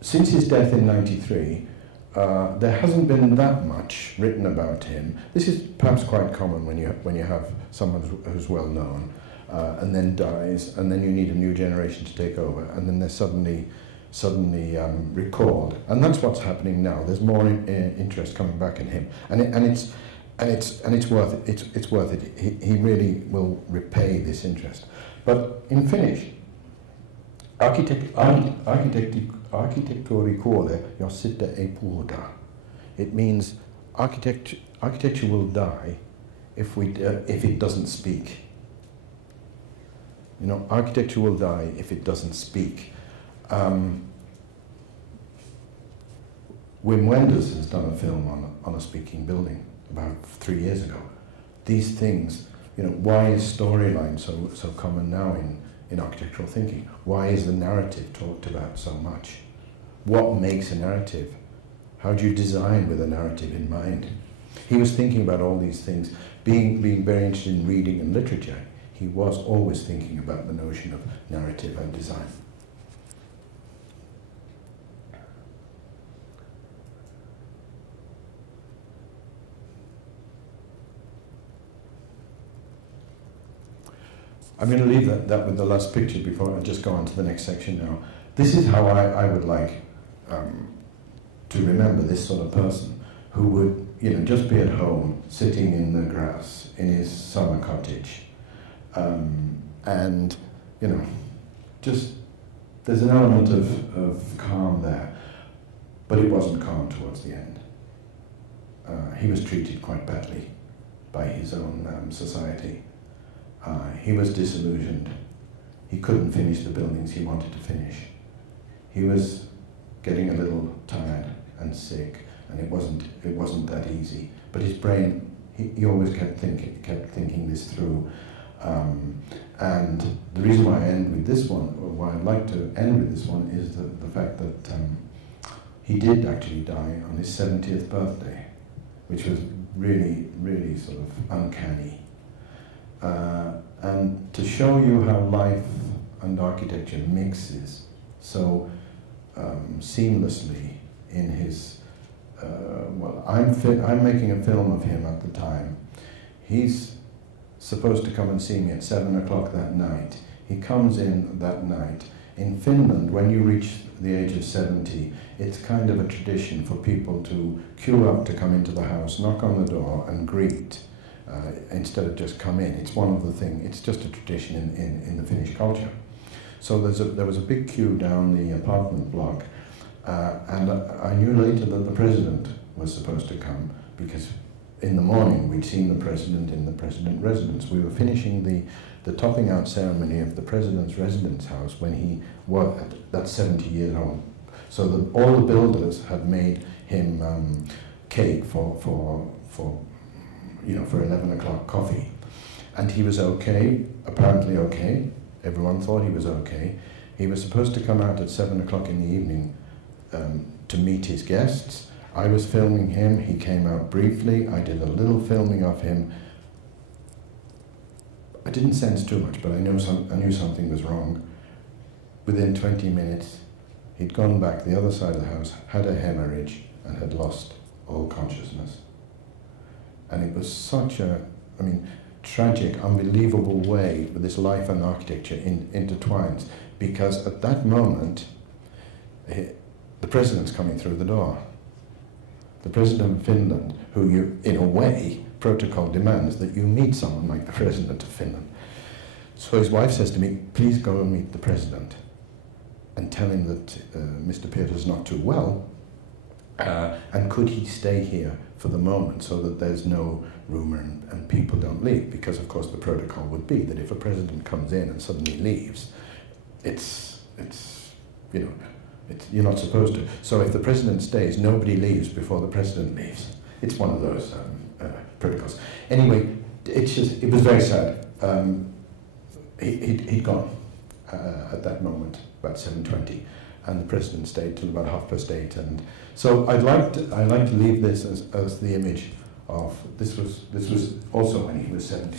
since his death in '93, there hasn't been that much written about him. This is perhaps quite common when you have someone who's well known and then dies, and then you need a new generation to take over, and then they're suddenly recalled, and that's what's happening now. There's more interest coming back in him, and it's worth it. It's worth it. He really will repay this interest. But in Finnish, arkkitehtuuri jos sitten ei puhuta. It means architecture will die if it doesn't speak. You know, architecture will die if it doesn't speak. Wim Wenders has done a film on a speaking building about 3 years ago. These things, you know, why is storyline so common now in architectural thinking? Why is the narrative talked about so much? What makes a narrative? How do you design with a narrative in mind? He was thinking about all these things, being very interested in reading and literature. He was always thinking about the notion of narrative and design. I'm going to leave that with the last picture before I just go on to the next section now. This is how I would like to remember this sort of person who would, you know, just be at home, sitting in the grass in his summer cottage. And, you know, just, there's an element of calm there, but it wasn't calm towards the end. He was treated quite badly by his own society. He was disillusioned. He couldn't finish the buildings he wanted to finish. He was getting a little tired and sick, and it wasn't that easy. But his brain, he always kept thinking this through. And the reason why I end with this one, or why I'd like to end with this one, is the fact that he did actually die on his 70th birthday, which was really, really sort of uncanny. And to show you how life and architecture mixes so seamlessly in his, well, I'm making a film of him at the time. He's supposed to come and see me at 7 o'clock that night. He comes in that night. In Finland, when you reach the age of 70, it's kind of a tradition for people to queue up to come into the house, knock on the door and greet, instead of just come in. It's one of the things, it's just a tradition in the Finnish culture. So there was a big queue down the apartment block, and I knew later that the president was supposed to come, because in the morning we'd seen the president in the president residence. We were finishing the topping out ceremony of the president's residence house when he was that 70 years old. So all the builders had made him cake for 11 o'clock coffee, and he was okay, apparently okay. Everyone thought he was okay. He was supposed to come out at 7 o'clock in the evening to meet his guests. I was filming him. He came out briefly. I did a little filming of him. I didn't sense too much, but I knew something was wrong. Within 20 minutes, he'd gone back the other side of the house, had a hemorrhage, and had lost all consciousness. And it was such a, tragic, unbelievable way with this life and architecture intertwines, because at that moment, the president's coming through the door. The president of Finland, who you, in a way, protocol demands that you meet someone like the president of Finland. So his wife says to me, please go and meet the president and tell him that Mr. Peter's not too well, and could he stay here for the moment so that there's no rumor and people don't leave, because of course the protocol would be that if a president comes in and suddenly leaves, you're not supposed to. So if the president stays, nobody leaves before the president leaves. It's one of those protocols. Anyway, it was very sad. He'd gone at that moment, about 7:20, and the president stayed till about 8:30. And so I'd like to leave this as the image of this was also when he was 70.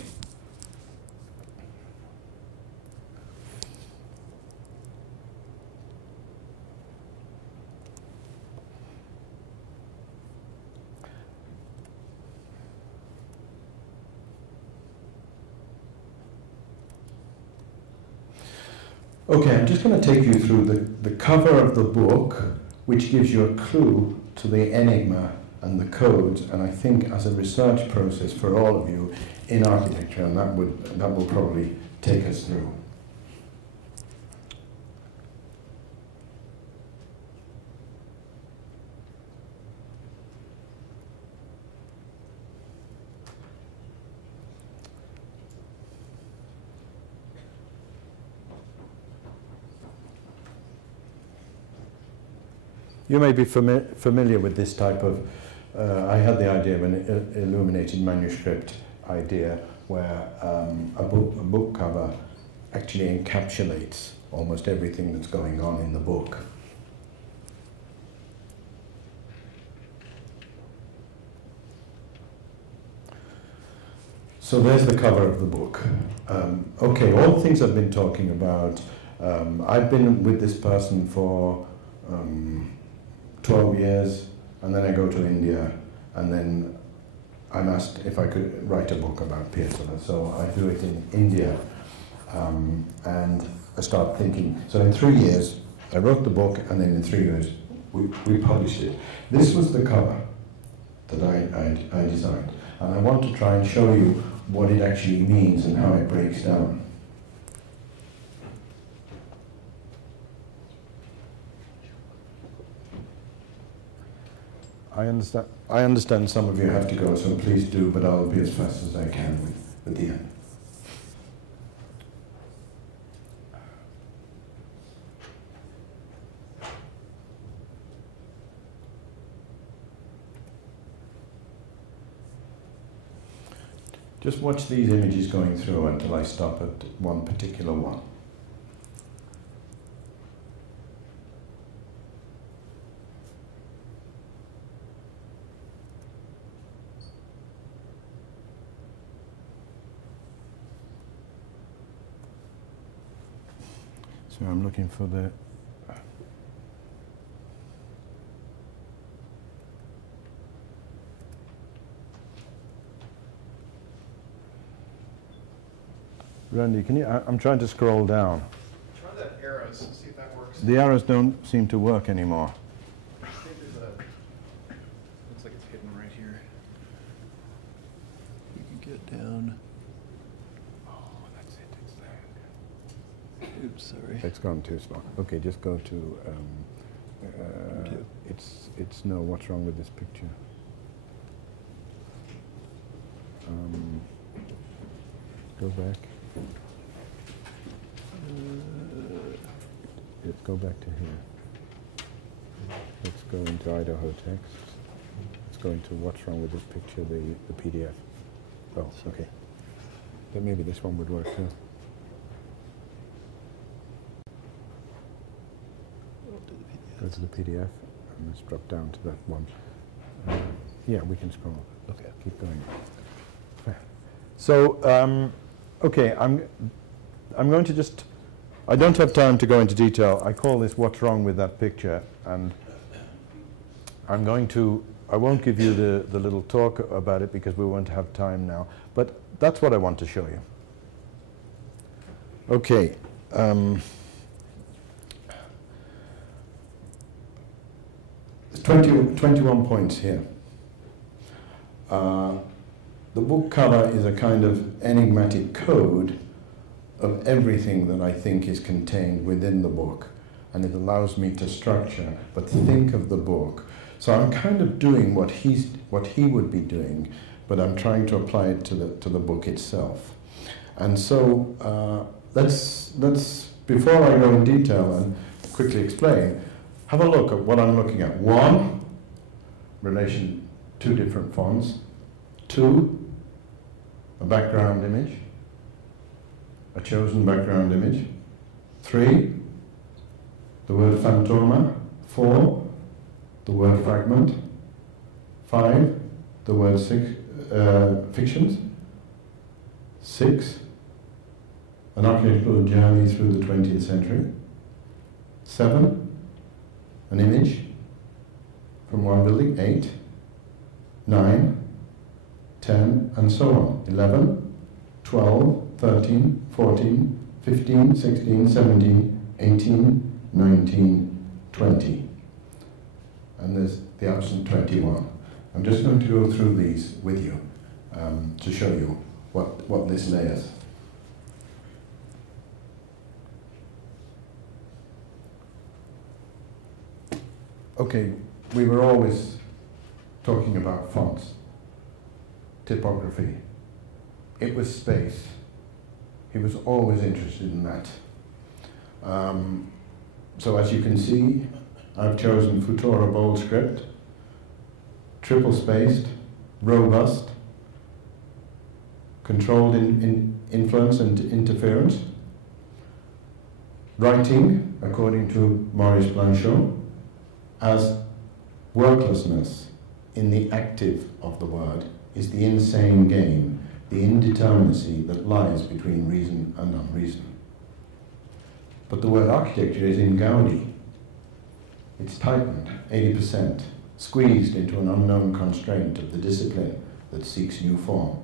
Okay, I'm just going to take you through the cover of the book, which gives you a clue to the enigma and the codes, and I think as a research process for all of you in architecture, and that will probably take us through. You may be familiar with this type of, I had the idea of an illuminated manuscript idea where a book cover actually encapsulates almost everything that's going on in the book. So there's the cover of the book. Okay, all the things I've been talking about, I've been with this person for 12 years, and then I go to India, and then I'm asked if I could write a book about Pietala, so I do it in India. And I started thinking, so in 3 years, I wrote the book, and then in 3 years, we published it. This was the cover that I designed, and I want to try and show you what it actually means and how it breaks down. I understand some of you have to go, so please do, but I'll be as fast as I can with the end. Just watch these images going through until I stop at one particular one. So I'm looking for the Randy, can you? I'm trying to scroll down. Try that arrows, see if that works. The arrows don't seem to work anymore. I think there's a, looks like it's hidden right here. We can get down. Oh, that's it, it's there. Oops, sorry. It's gone too small. Okay, just go to, it's no, what's wrong with this picture? Go back. Let's go back to here. Let's go into Idaho text. Let's go into what's wrong with this picture, the PDF. Oh, okay. Then maybe this one would work too. Go to the PDF and let's drop down to that one. Yeah, we can scroll. Okay. Keep going. So, okay, I'm going to just, I don't have time to go into detail. I call this what's wrong with that picture, and I won't give you the little talk about it because we won't have time now, but that's what I want to show you. Okay. 21 points here. The book cover is a kind of enigmatic code of everything that I think is contained within the book, and it allows me to structure, but think of the book. So I'm kind of doing what he would be doing, but I'm trying to apply it to the book itself. And so let's before I go in detail and quickly explain, have a look at what I'm looking at. 1, relation, 2 different fonts. 2, a background image, a chosen background image. 3, the word phantoma. 4, the word fragment. 5, the word fictions. 6, an archaeological journey through the 20th century. 7, an image from one building. 8, 9, 10, and so on. 11, 12, 13, 14, 15, 16, 17, 18, 19, 20. And there's the absent 21. I'm just going to go through these with you to show you what this layers. Okay, we were always talking about fonts, typography. It was space. He was always interested in that. So as you can see, I've chosen Futura bold script, triple spaced, robust, controlled influence and interference, writing, according to Maurice Blanchot, as worklessness in the active of the word is the insane game, the indeterminacy that lies between reason and unreason. But the word architecture is in Gaudi. It's tightened, 80%, squeezed into an unknown constraint of the discipline that seeks new form.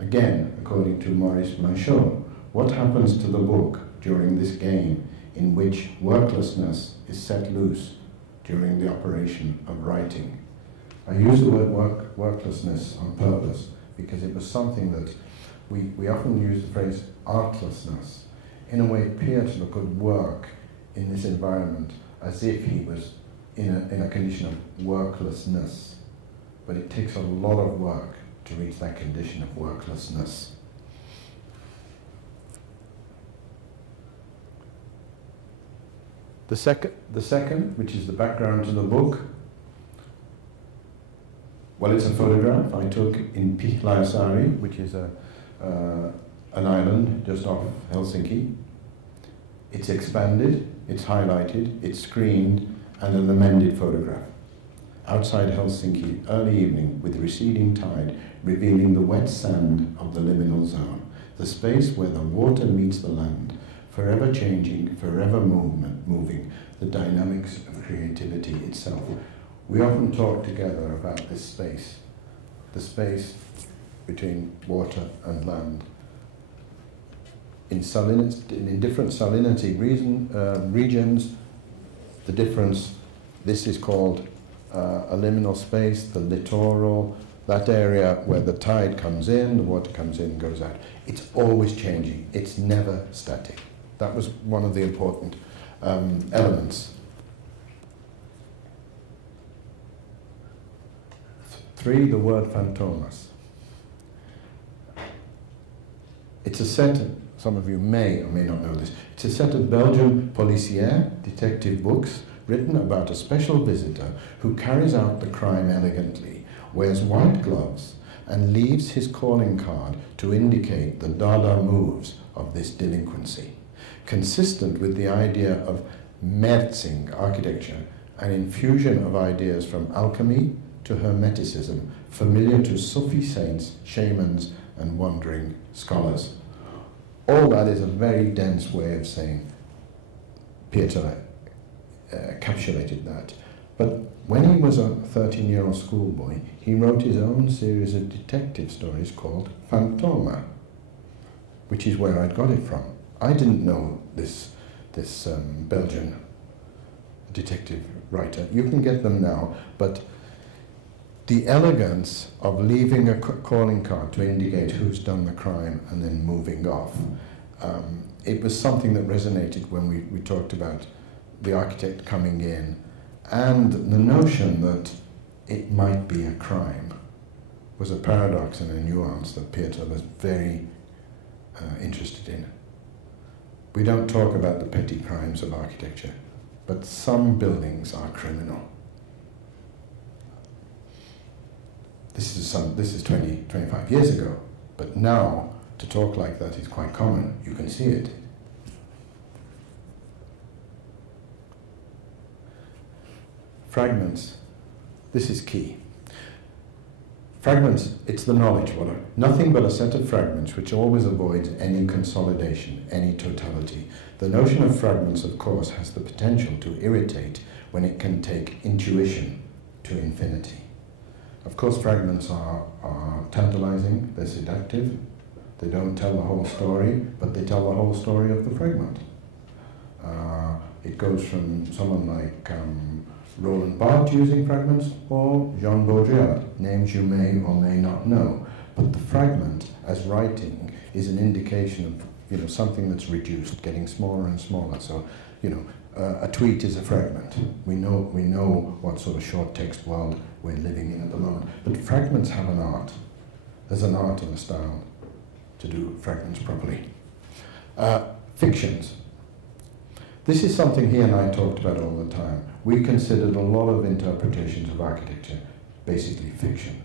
Again, according to Maurice Blanchot, what happens to the book during this game in which worklessness is set loose during the operation of writing. I use the word worklessness on purpose because it was something that we often use the phrase artlessness. In a way, Pietro could work in this environment as if he was in a condition of worklessness. But it takes a lot of work to reach that condition of worklessness. The second, which is the background to the book, well, it's a photograph I took in Pihlajasaari, which is an island just off Helsinki. It's expanded, it's highlighted, it's screened, and an amended photograph. Outside Helsinki, early evening, with receding tide, revealing the wet sand of the liminal zone, the space where the water meets the land, forever changing, forever moving, the dynamics of creativity itself. We often talk together about this space, the space between water and land. In different salinity regions, the difference, this is called a liminal space, the littoral, that area where the tide comes in, the water comes in, goes out. It's always changing, it's never static. That was one of the important elements. 3, the word fantomas. It's a set, some of you may or may not know this, it's a set of Belgian policière, detective books, written about a special visitor who carries out the crime elegantly, wears white gloves, and leaves his calling card to indicate the dada moves of this delinquency. Consistent with the idea of Merzing architecture, an infusion of ideas from alchemy to hermeticism, familiar to Sufi saints, shamans, and wandering scholars. All that is a very dense way of saying Pietro encapsulated that. But when he was a 13-year-old schoolboy, he wrote his own series of detective stories called Fantoma, which is where I'd got it from. I didn't know this Belgian detective writer. You can get them now, but the elegance of leaving a calling card to indicate who's done the crime and then moving off, it was something that resonated when we talked about the architect coming in, and the notion that it might be a crime was a paradox and a nuance that Pietro was very interested in. We don't talk about the petty crimes of architecture, but some buildings are criminal. This is 20, 25 years ago, but now to talk like that is quite common. You can see it. Fragments. This is key. Fragments, it's the knowledge water. Nothing but a set of fragments which always avoids any consolidation, any totality. The notion of fragments, of course, has the potential to irritate when it can take intuition to infinity. Of course, fragments are tantalizing, they're seductive, they don't tell the whole story, but they tell the whole story of the fragment. It goes from someone like Roland Barthes using fragments, or Jean Baudrillard, names you may or may not know. But the fragment, as writing, is an indication of something that's reduced, getting smaller and smaller. So, a tweet is a fragment. We know what sort of short text world we're living in at the moment. But fragments have an art. There's an art and a style to do fragments properly. Fictions. This is something he and I talked about all the time. We considered a lot of interpretations of architecture basically fiction,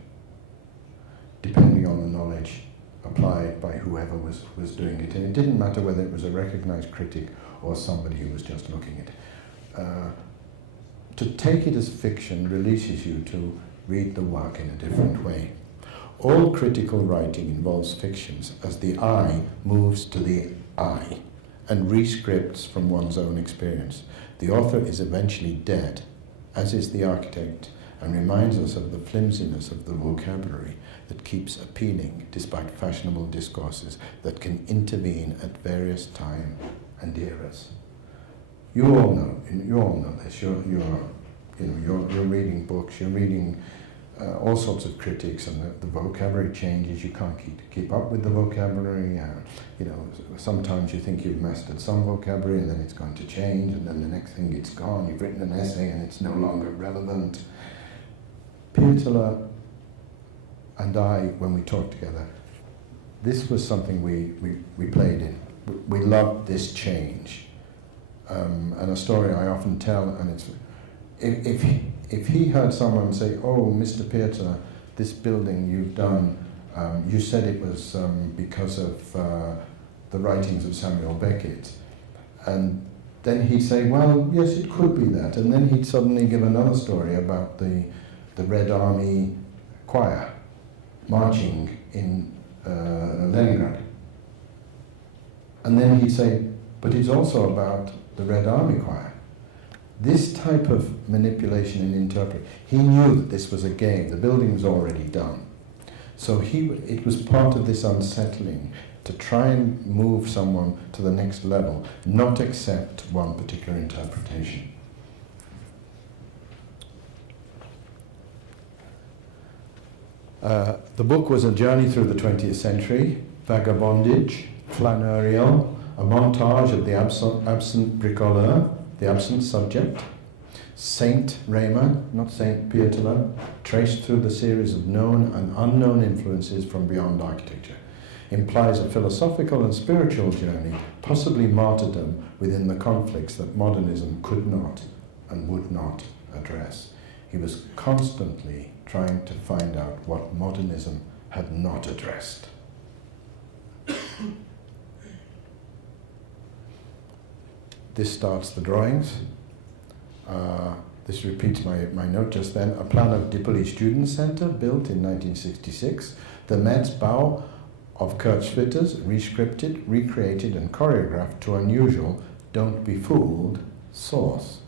depending on the knowledge applied by whoever was doing it. And it didn't matter whether it was a recognized critic or somebody who was just looking at it. To take it as fiction releases you to read the work in a different way. All critical writing involves fictions, as the eye moves to the I and rescripts from one's own experience. The author is eventually dead, as is the architect, and reminds us of the flimsiness of the vocabulary. that keeps appealing despite fashionable discourses that can intervene at various time and eras. You all know this. You're reading books, you're reading all sorts of critics, and the vocabulary changes. You can't keep up with the vocabulary. Sometimes you think you've mastered some vocabulary, and then it's going to change, and then the next thing it's gone. You've written an essay, and it's no longer relevant. Pietila and I, when we talked together, this was something we played in. We loved this change, and a story I often tell, and it's if he heard someone say, "Oh, Mr. Pietila, this building you've done, you said it was because of the writings of Samuel Beckett," and then he'd say, "Well, yes, it could be that," and then he'd suddenly give another story about the Red Army choir marching in Leningrad, and then he'd say, "But it's also about the Red Army choir." This type of manipulation and interpret, he knew that this was a game. The building was already done. So it was part of this unsettling to try and move someone to the next level, not accept one particular interpretation. The book was a journey through the 20th century, vagabondage, flaneur, a montage of the absent bricoleur, the absent subject, Saint Raymer, not Saint Pietila, traced through the series of known and unknown influences from beyond architecture, implies a philosophical and spiritual journey, possibly martyrdom within the conflicts that modernism could not and would not address. He was constantly trying to find out what modernism had not addressed. This starts the drawings. This repeats my note just then. A plan of Dipoli Student Center built in 1966. The Metzbau of Kirchwitters, rescripted, recreated and choreographed to unusual, don't be fooled, source.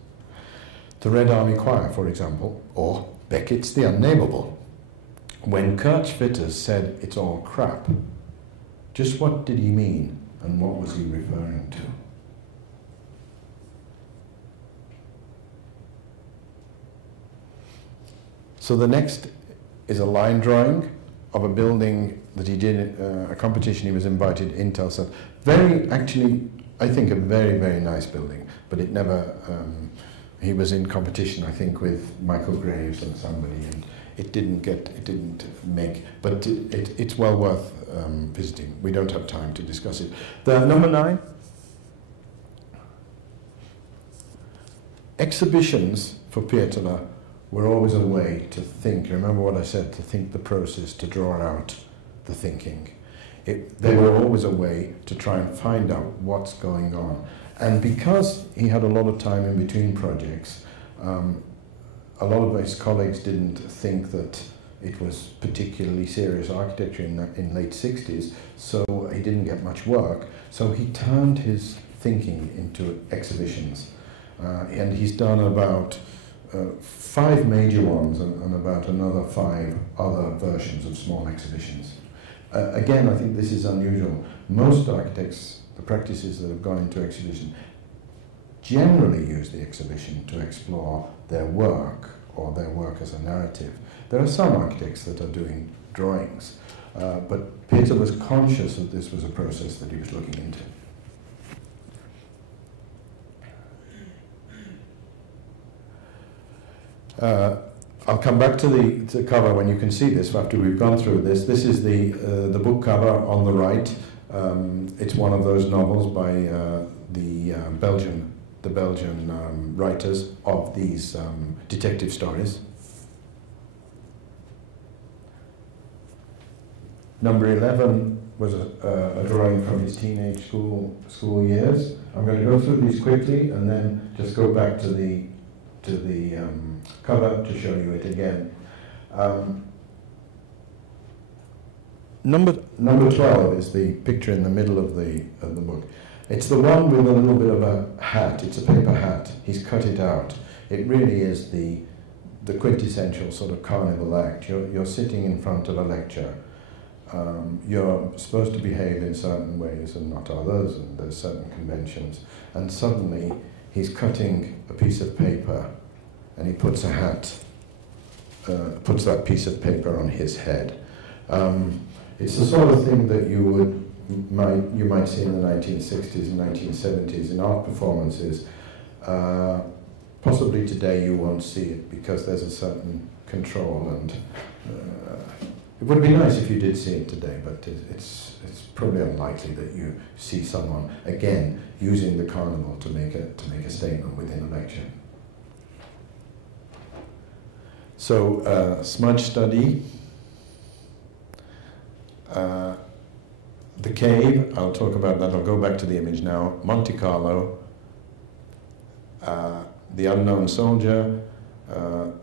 The Red Army Choir, for example, or Beckett's The Unnameable. When Kirchwitters said it's all crap, just what did he mean and what was he referring to? So the next is a line drawing of a building that he did, a competition he was invited in Telstar. Actually, I think a very, very nice building, but it never, he was in competition, I think, with Michael Graves and somebody, and it didn't make, but it's well worth visiting. We don't have time to discuss it. The number 9, exhibitions for Pietila were always a way to think. Remember what I said, to think the process, to draw out the thinking. They were always a way to try and find out what's going on. And because he had a lot of time in between projects, a lot of his colleagues didn't think that it was particularly serious architecture in late 60s, so he didn't get much work. So he turned his thinking into exhibitions. And he's done about 5 major ones and about another 5 other versions of small exhibitions. Again, I think this is unusual. Most architects, the practices that have gone into exhibition, generally use the exhibition to explore their work or their work as a narrative. There are some architects that are doing drawings, but Peter was conscious that this was a process that he was looking into. I'll come back to the cover when you can see this after we've gone through this. This is the book cover on the right. It's one of those novels by the Belgian writers of these detective stories. Number 11 was a drawing from his teenage school years. I'm going to go through these quickly and then just go back to the cover to show you it again. Number 12 is the picture in the middle of the book. It's the one with a little bit of a hat. It's a paper hat. He's cut it out. It really is the the quintessential sort of carnival act. You're sitting in front of a lecture. You're supposed to behave in certain ways and not others, and there's certain conventions. And suddenly he's cutting a piece of paper, and he puts a hat, puts that piece of paper on his head. It's the sort of thing that you might see in the 1960s and 1970s in art performances. Possibly today you won't see it because there's a certain control, and it would be nice if you did see it today, but it's probably unlikely that you see someone again using the carnival to make a statement within a lecture. So smudge study, the cave, I'll talk about that. I'll go back to the image now. Monte Carlo. The Unknown Soldier, a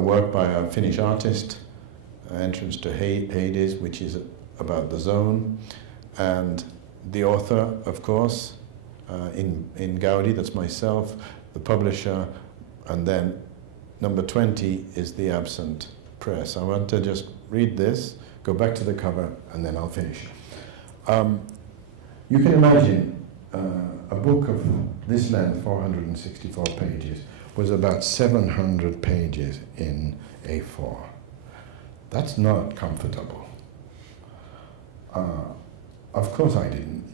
work by a Finnish artist, Entrance to Hades, which is about the zone, and the author, of course, in Gaudi, that's myself, the publisher, and then number 20 is The Absent Press. I want to just read this, go back to the cover, and then I'll finish. You can imagine a book of this length, 464 pages, was about 700 pages in A4. That's not comfortable. Of course I didn't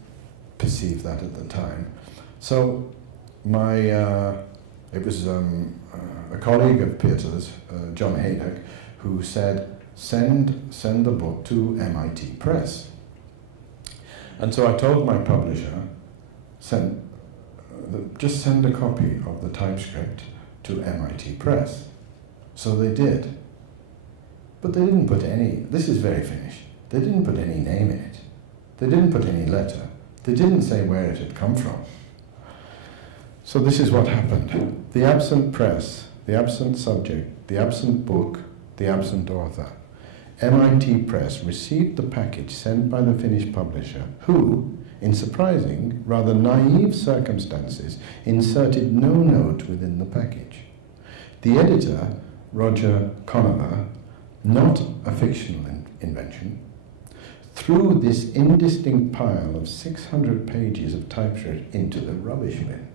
perceive that at the time. So it was a colleague of Peter's, John Haydock, who said, send the book to MIT Press. And so I told my publisher, just send a copy of the typescript to MIT Press. So they did. But they didn't put any, this is very Finnish, they didn't put any name in it. They didn't put any letter. They didn't say where it had come from. So this is what happened. The absent press, the absent subject, the absent book, the absent author. MIT Press received the package sent by the Finnish publisher, who, in surprising, rather naive circumstances, inserted no note within the package. The editor, Roger Connah, not a fictional invention, threw this indistinct pile of 600 pages of typescript into the rubbish bin.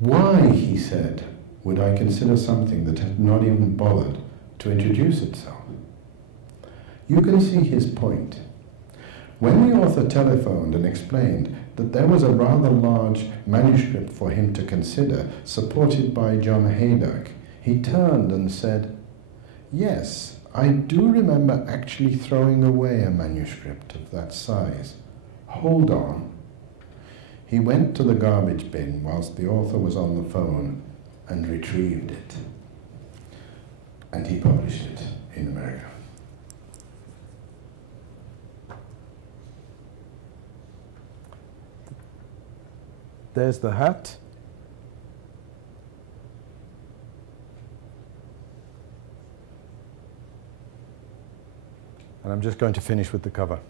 Why, he said, would I consider something that had not even bothered to introduce itself? You can see his point. When the author telephoned and explained that there was a rather large manuscript for him to consider, supported by John Haydock, he turned and said, "Yes, I do remember actually throwing away a manuscript of that size. Hold on." He went to the garbage bin whilst the author was on the phone and retrieved it. And he published it in America. There's the hat. And I'm just going to finish with the cover.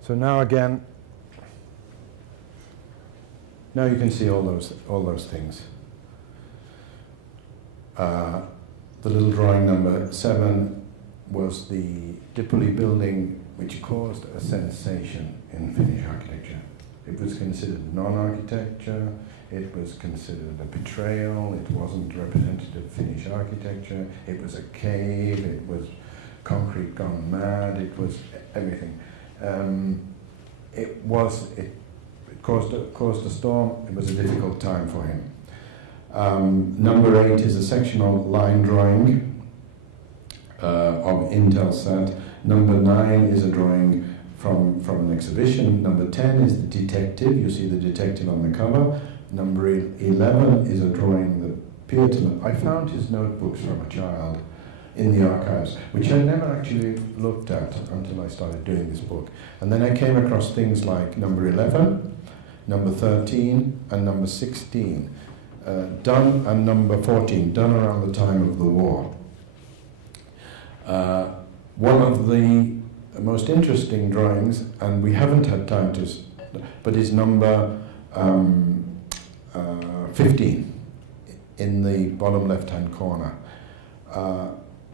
So now again, now you can see all those things. The little drawing number 7 was the Dipoli building, which caused a sensation in Finnish architecture. It was considered non-architecture, it was considered a betrayal, it wasn't representative Finnish architecture, it was a cave, it was concrete gone mad, it was everything. It caused a storm, it was a difficult time for him. Number 8 is a sectional line drawing of Intelsat. Number 9 is a drawing from an exhibition. Number 10 is the detective. You see the detective on the cover. Number 11 is a drawing that Pearson, I found his notebooks from a child in the archives, which I never actually looked at until I started doing this book. And then I came across things like number 11, number 13, and number 16, done, and number 14, done around the time of the war. One of the most interesting drawings, and we haven't had time to, but is number 15 in the bottom left-hand corner.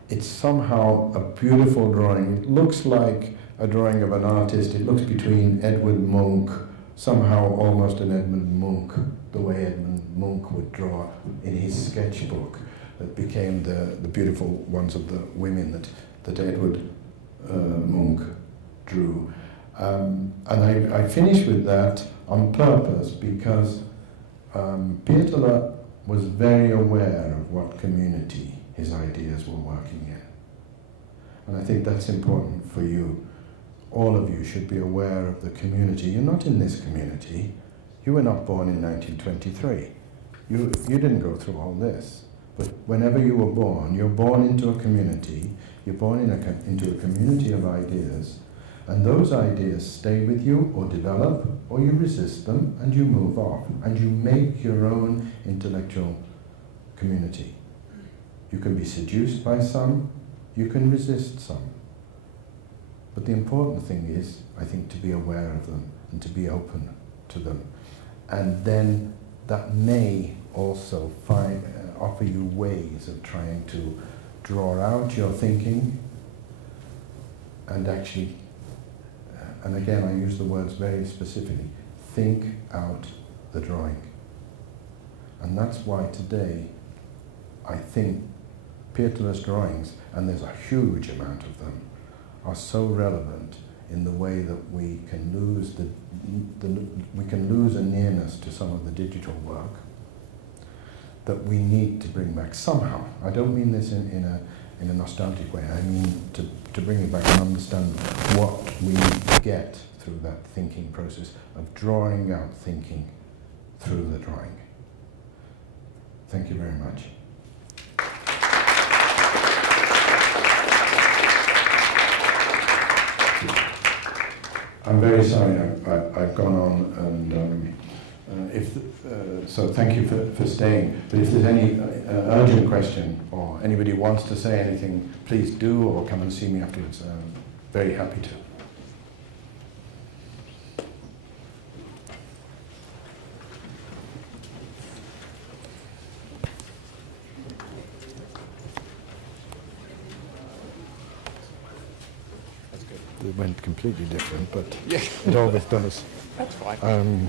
It's somehow a beautiful drawing. It looks like a drawing of an artist. It looks between Edward Munch, somehow almost an Edmund Munch, the way Edmund Munch would draw in his sketchbook that became the beautiful ones of the women that Edward Munch drew. And I finished with that on purpose because Pietola was very aware of what community his ideas were working in. And I think that's important for you. All of you should be aware of the community. You're not in this community. You were not born in 1923. You didn't go through all this. But whenever you were born, you're born into a community. You're born into a community of ideas. And those ideas stay with you or develop, or you resist them and you move off. And you make your own intellectual community. You can be seduced by some, you can resist some. But the important thing is, I think, to be aware of them and to be open to them. And then that may also offer you ways of trying to draw out your thinking and actually, and again I use the words very specifically, think out the drawing. And that's why today I think Pietola's drawings, and there's a huge amount of them, are so relevant in the way that we can lose we can lose a nearness to some of the digital work that we need to bring back somehow. I don't mean this in a nostalgic way. I mean to bring it back and understand what we get through that thinking process of drawing out thinking through the drawing. Thank you very much. I'm very sorry I've gone on, and so thank you for staying. But if there's any urgent question or anybody wants to say anything, please do, or come and see me afterwards. I'm very happy to. It went completely different, but yeah, it always does. That's fine.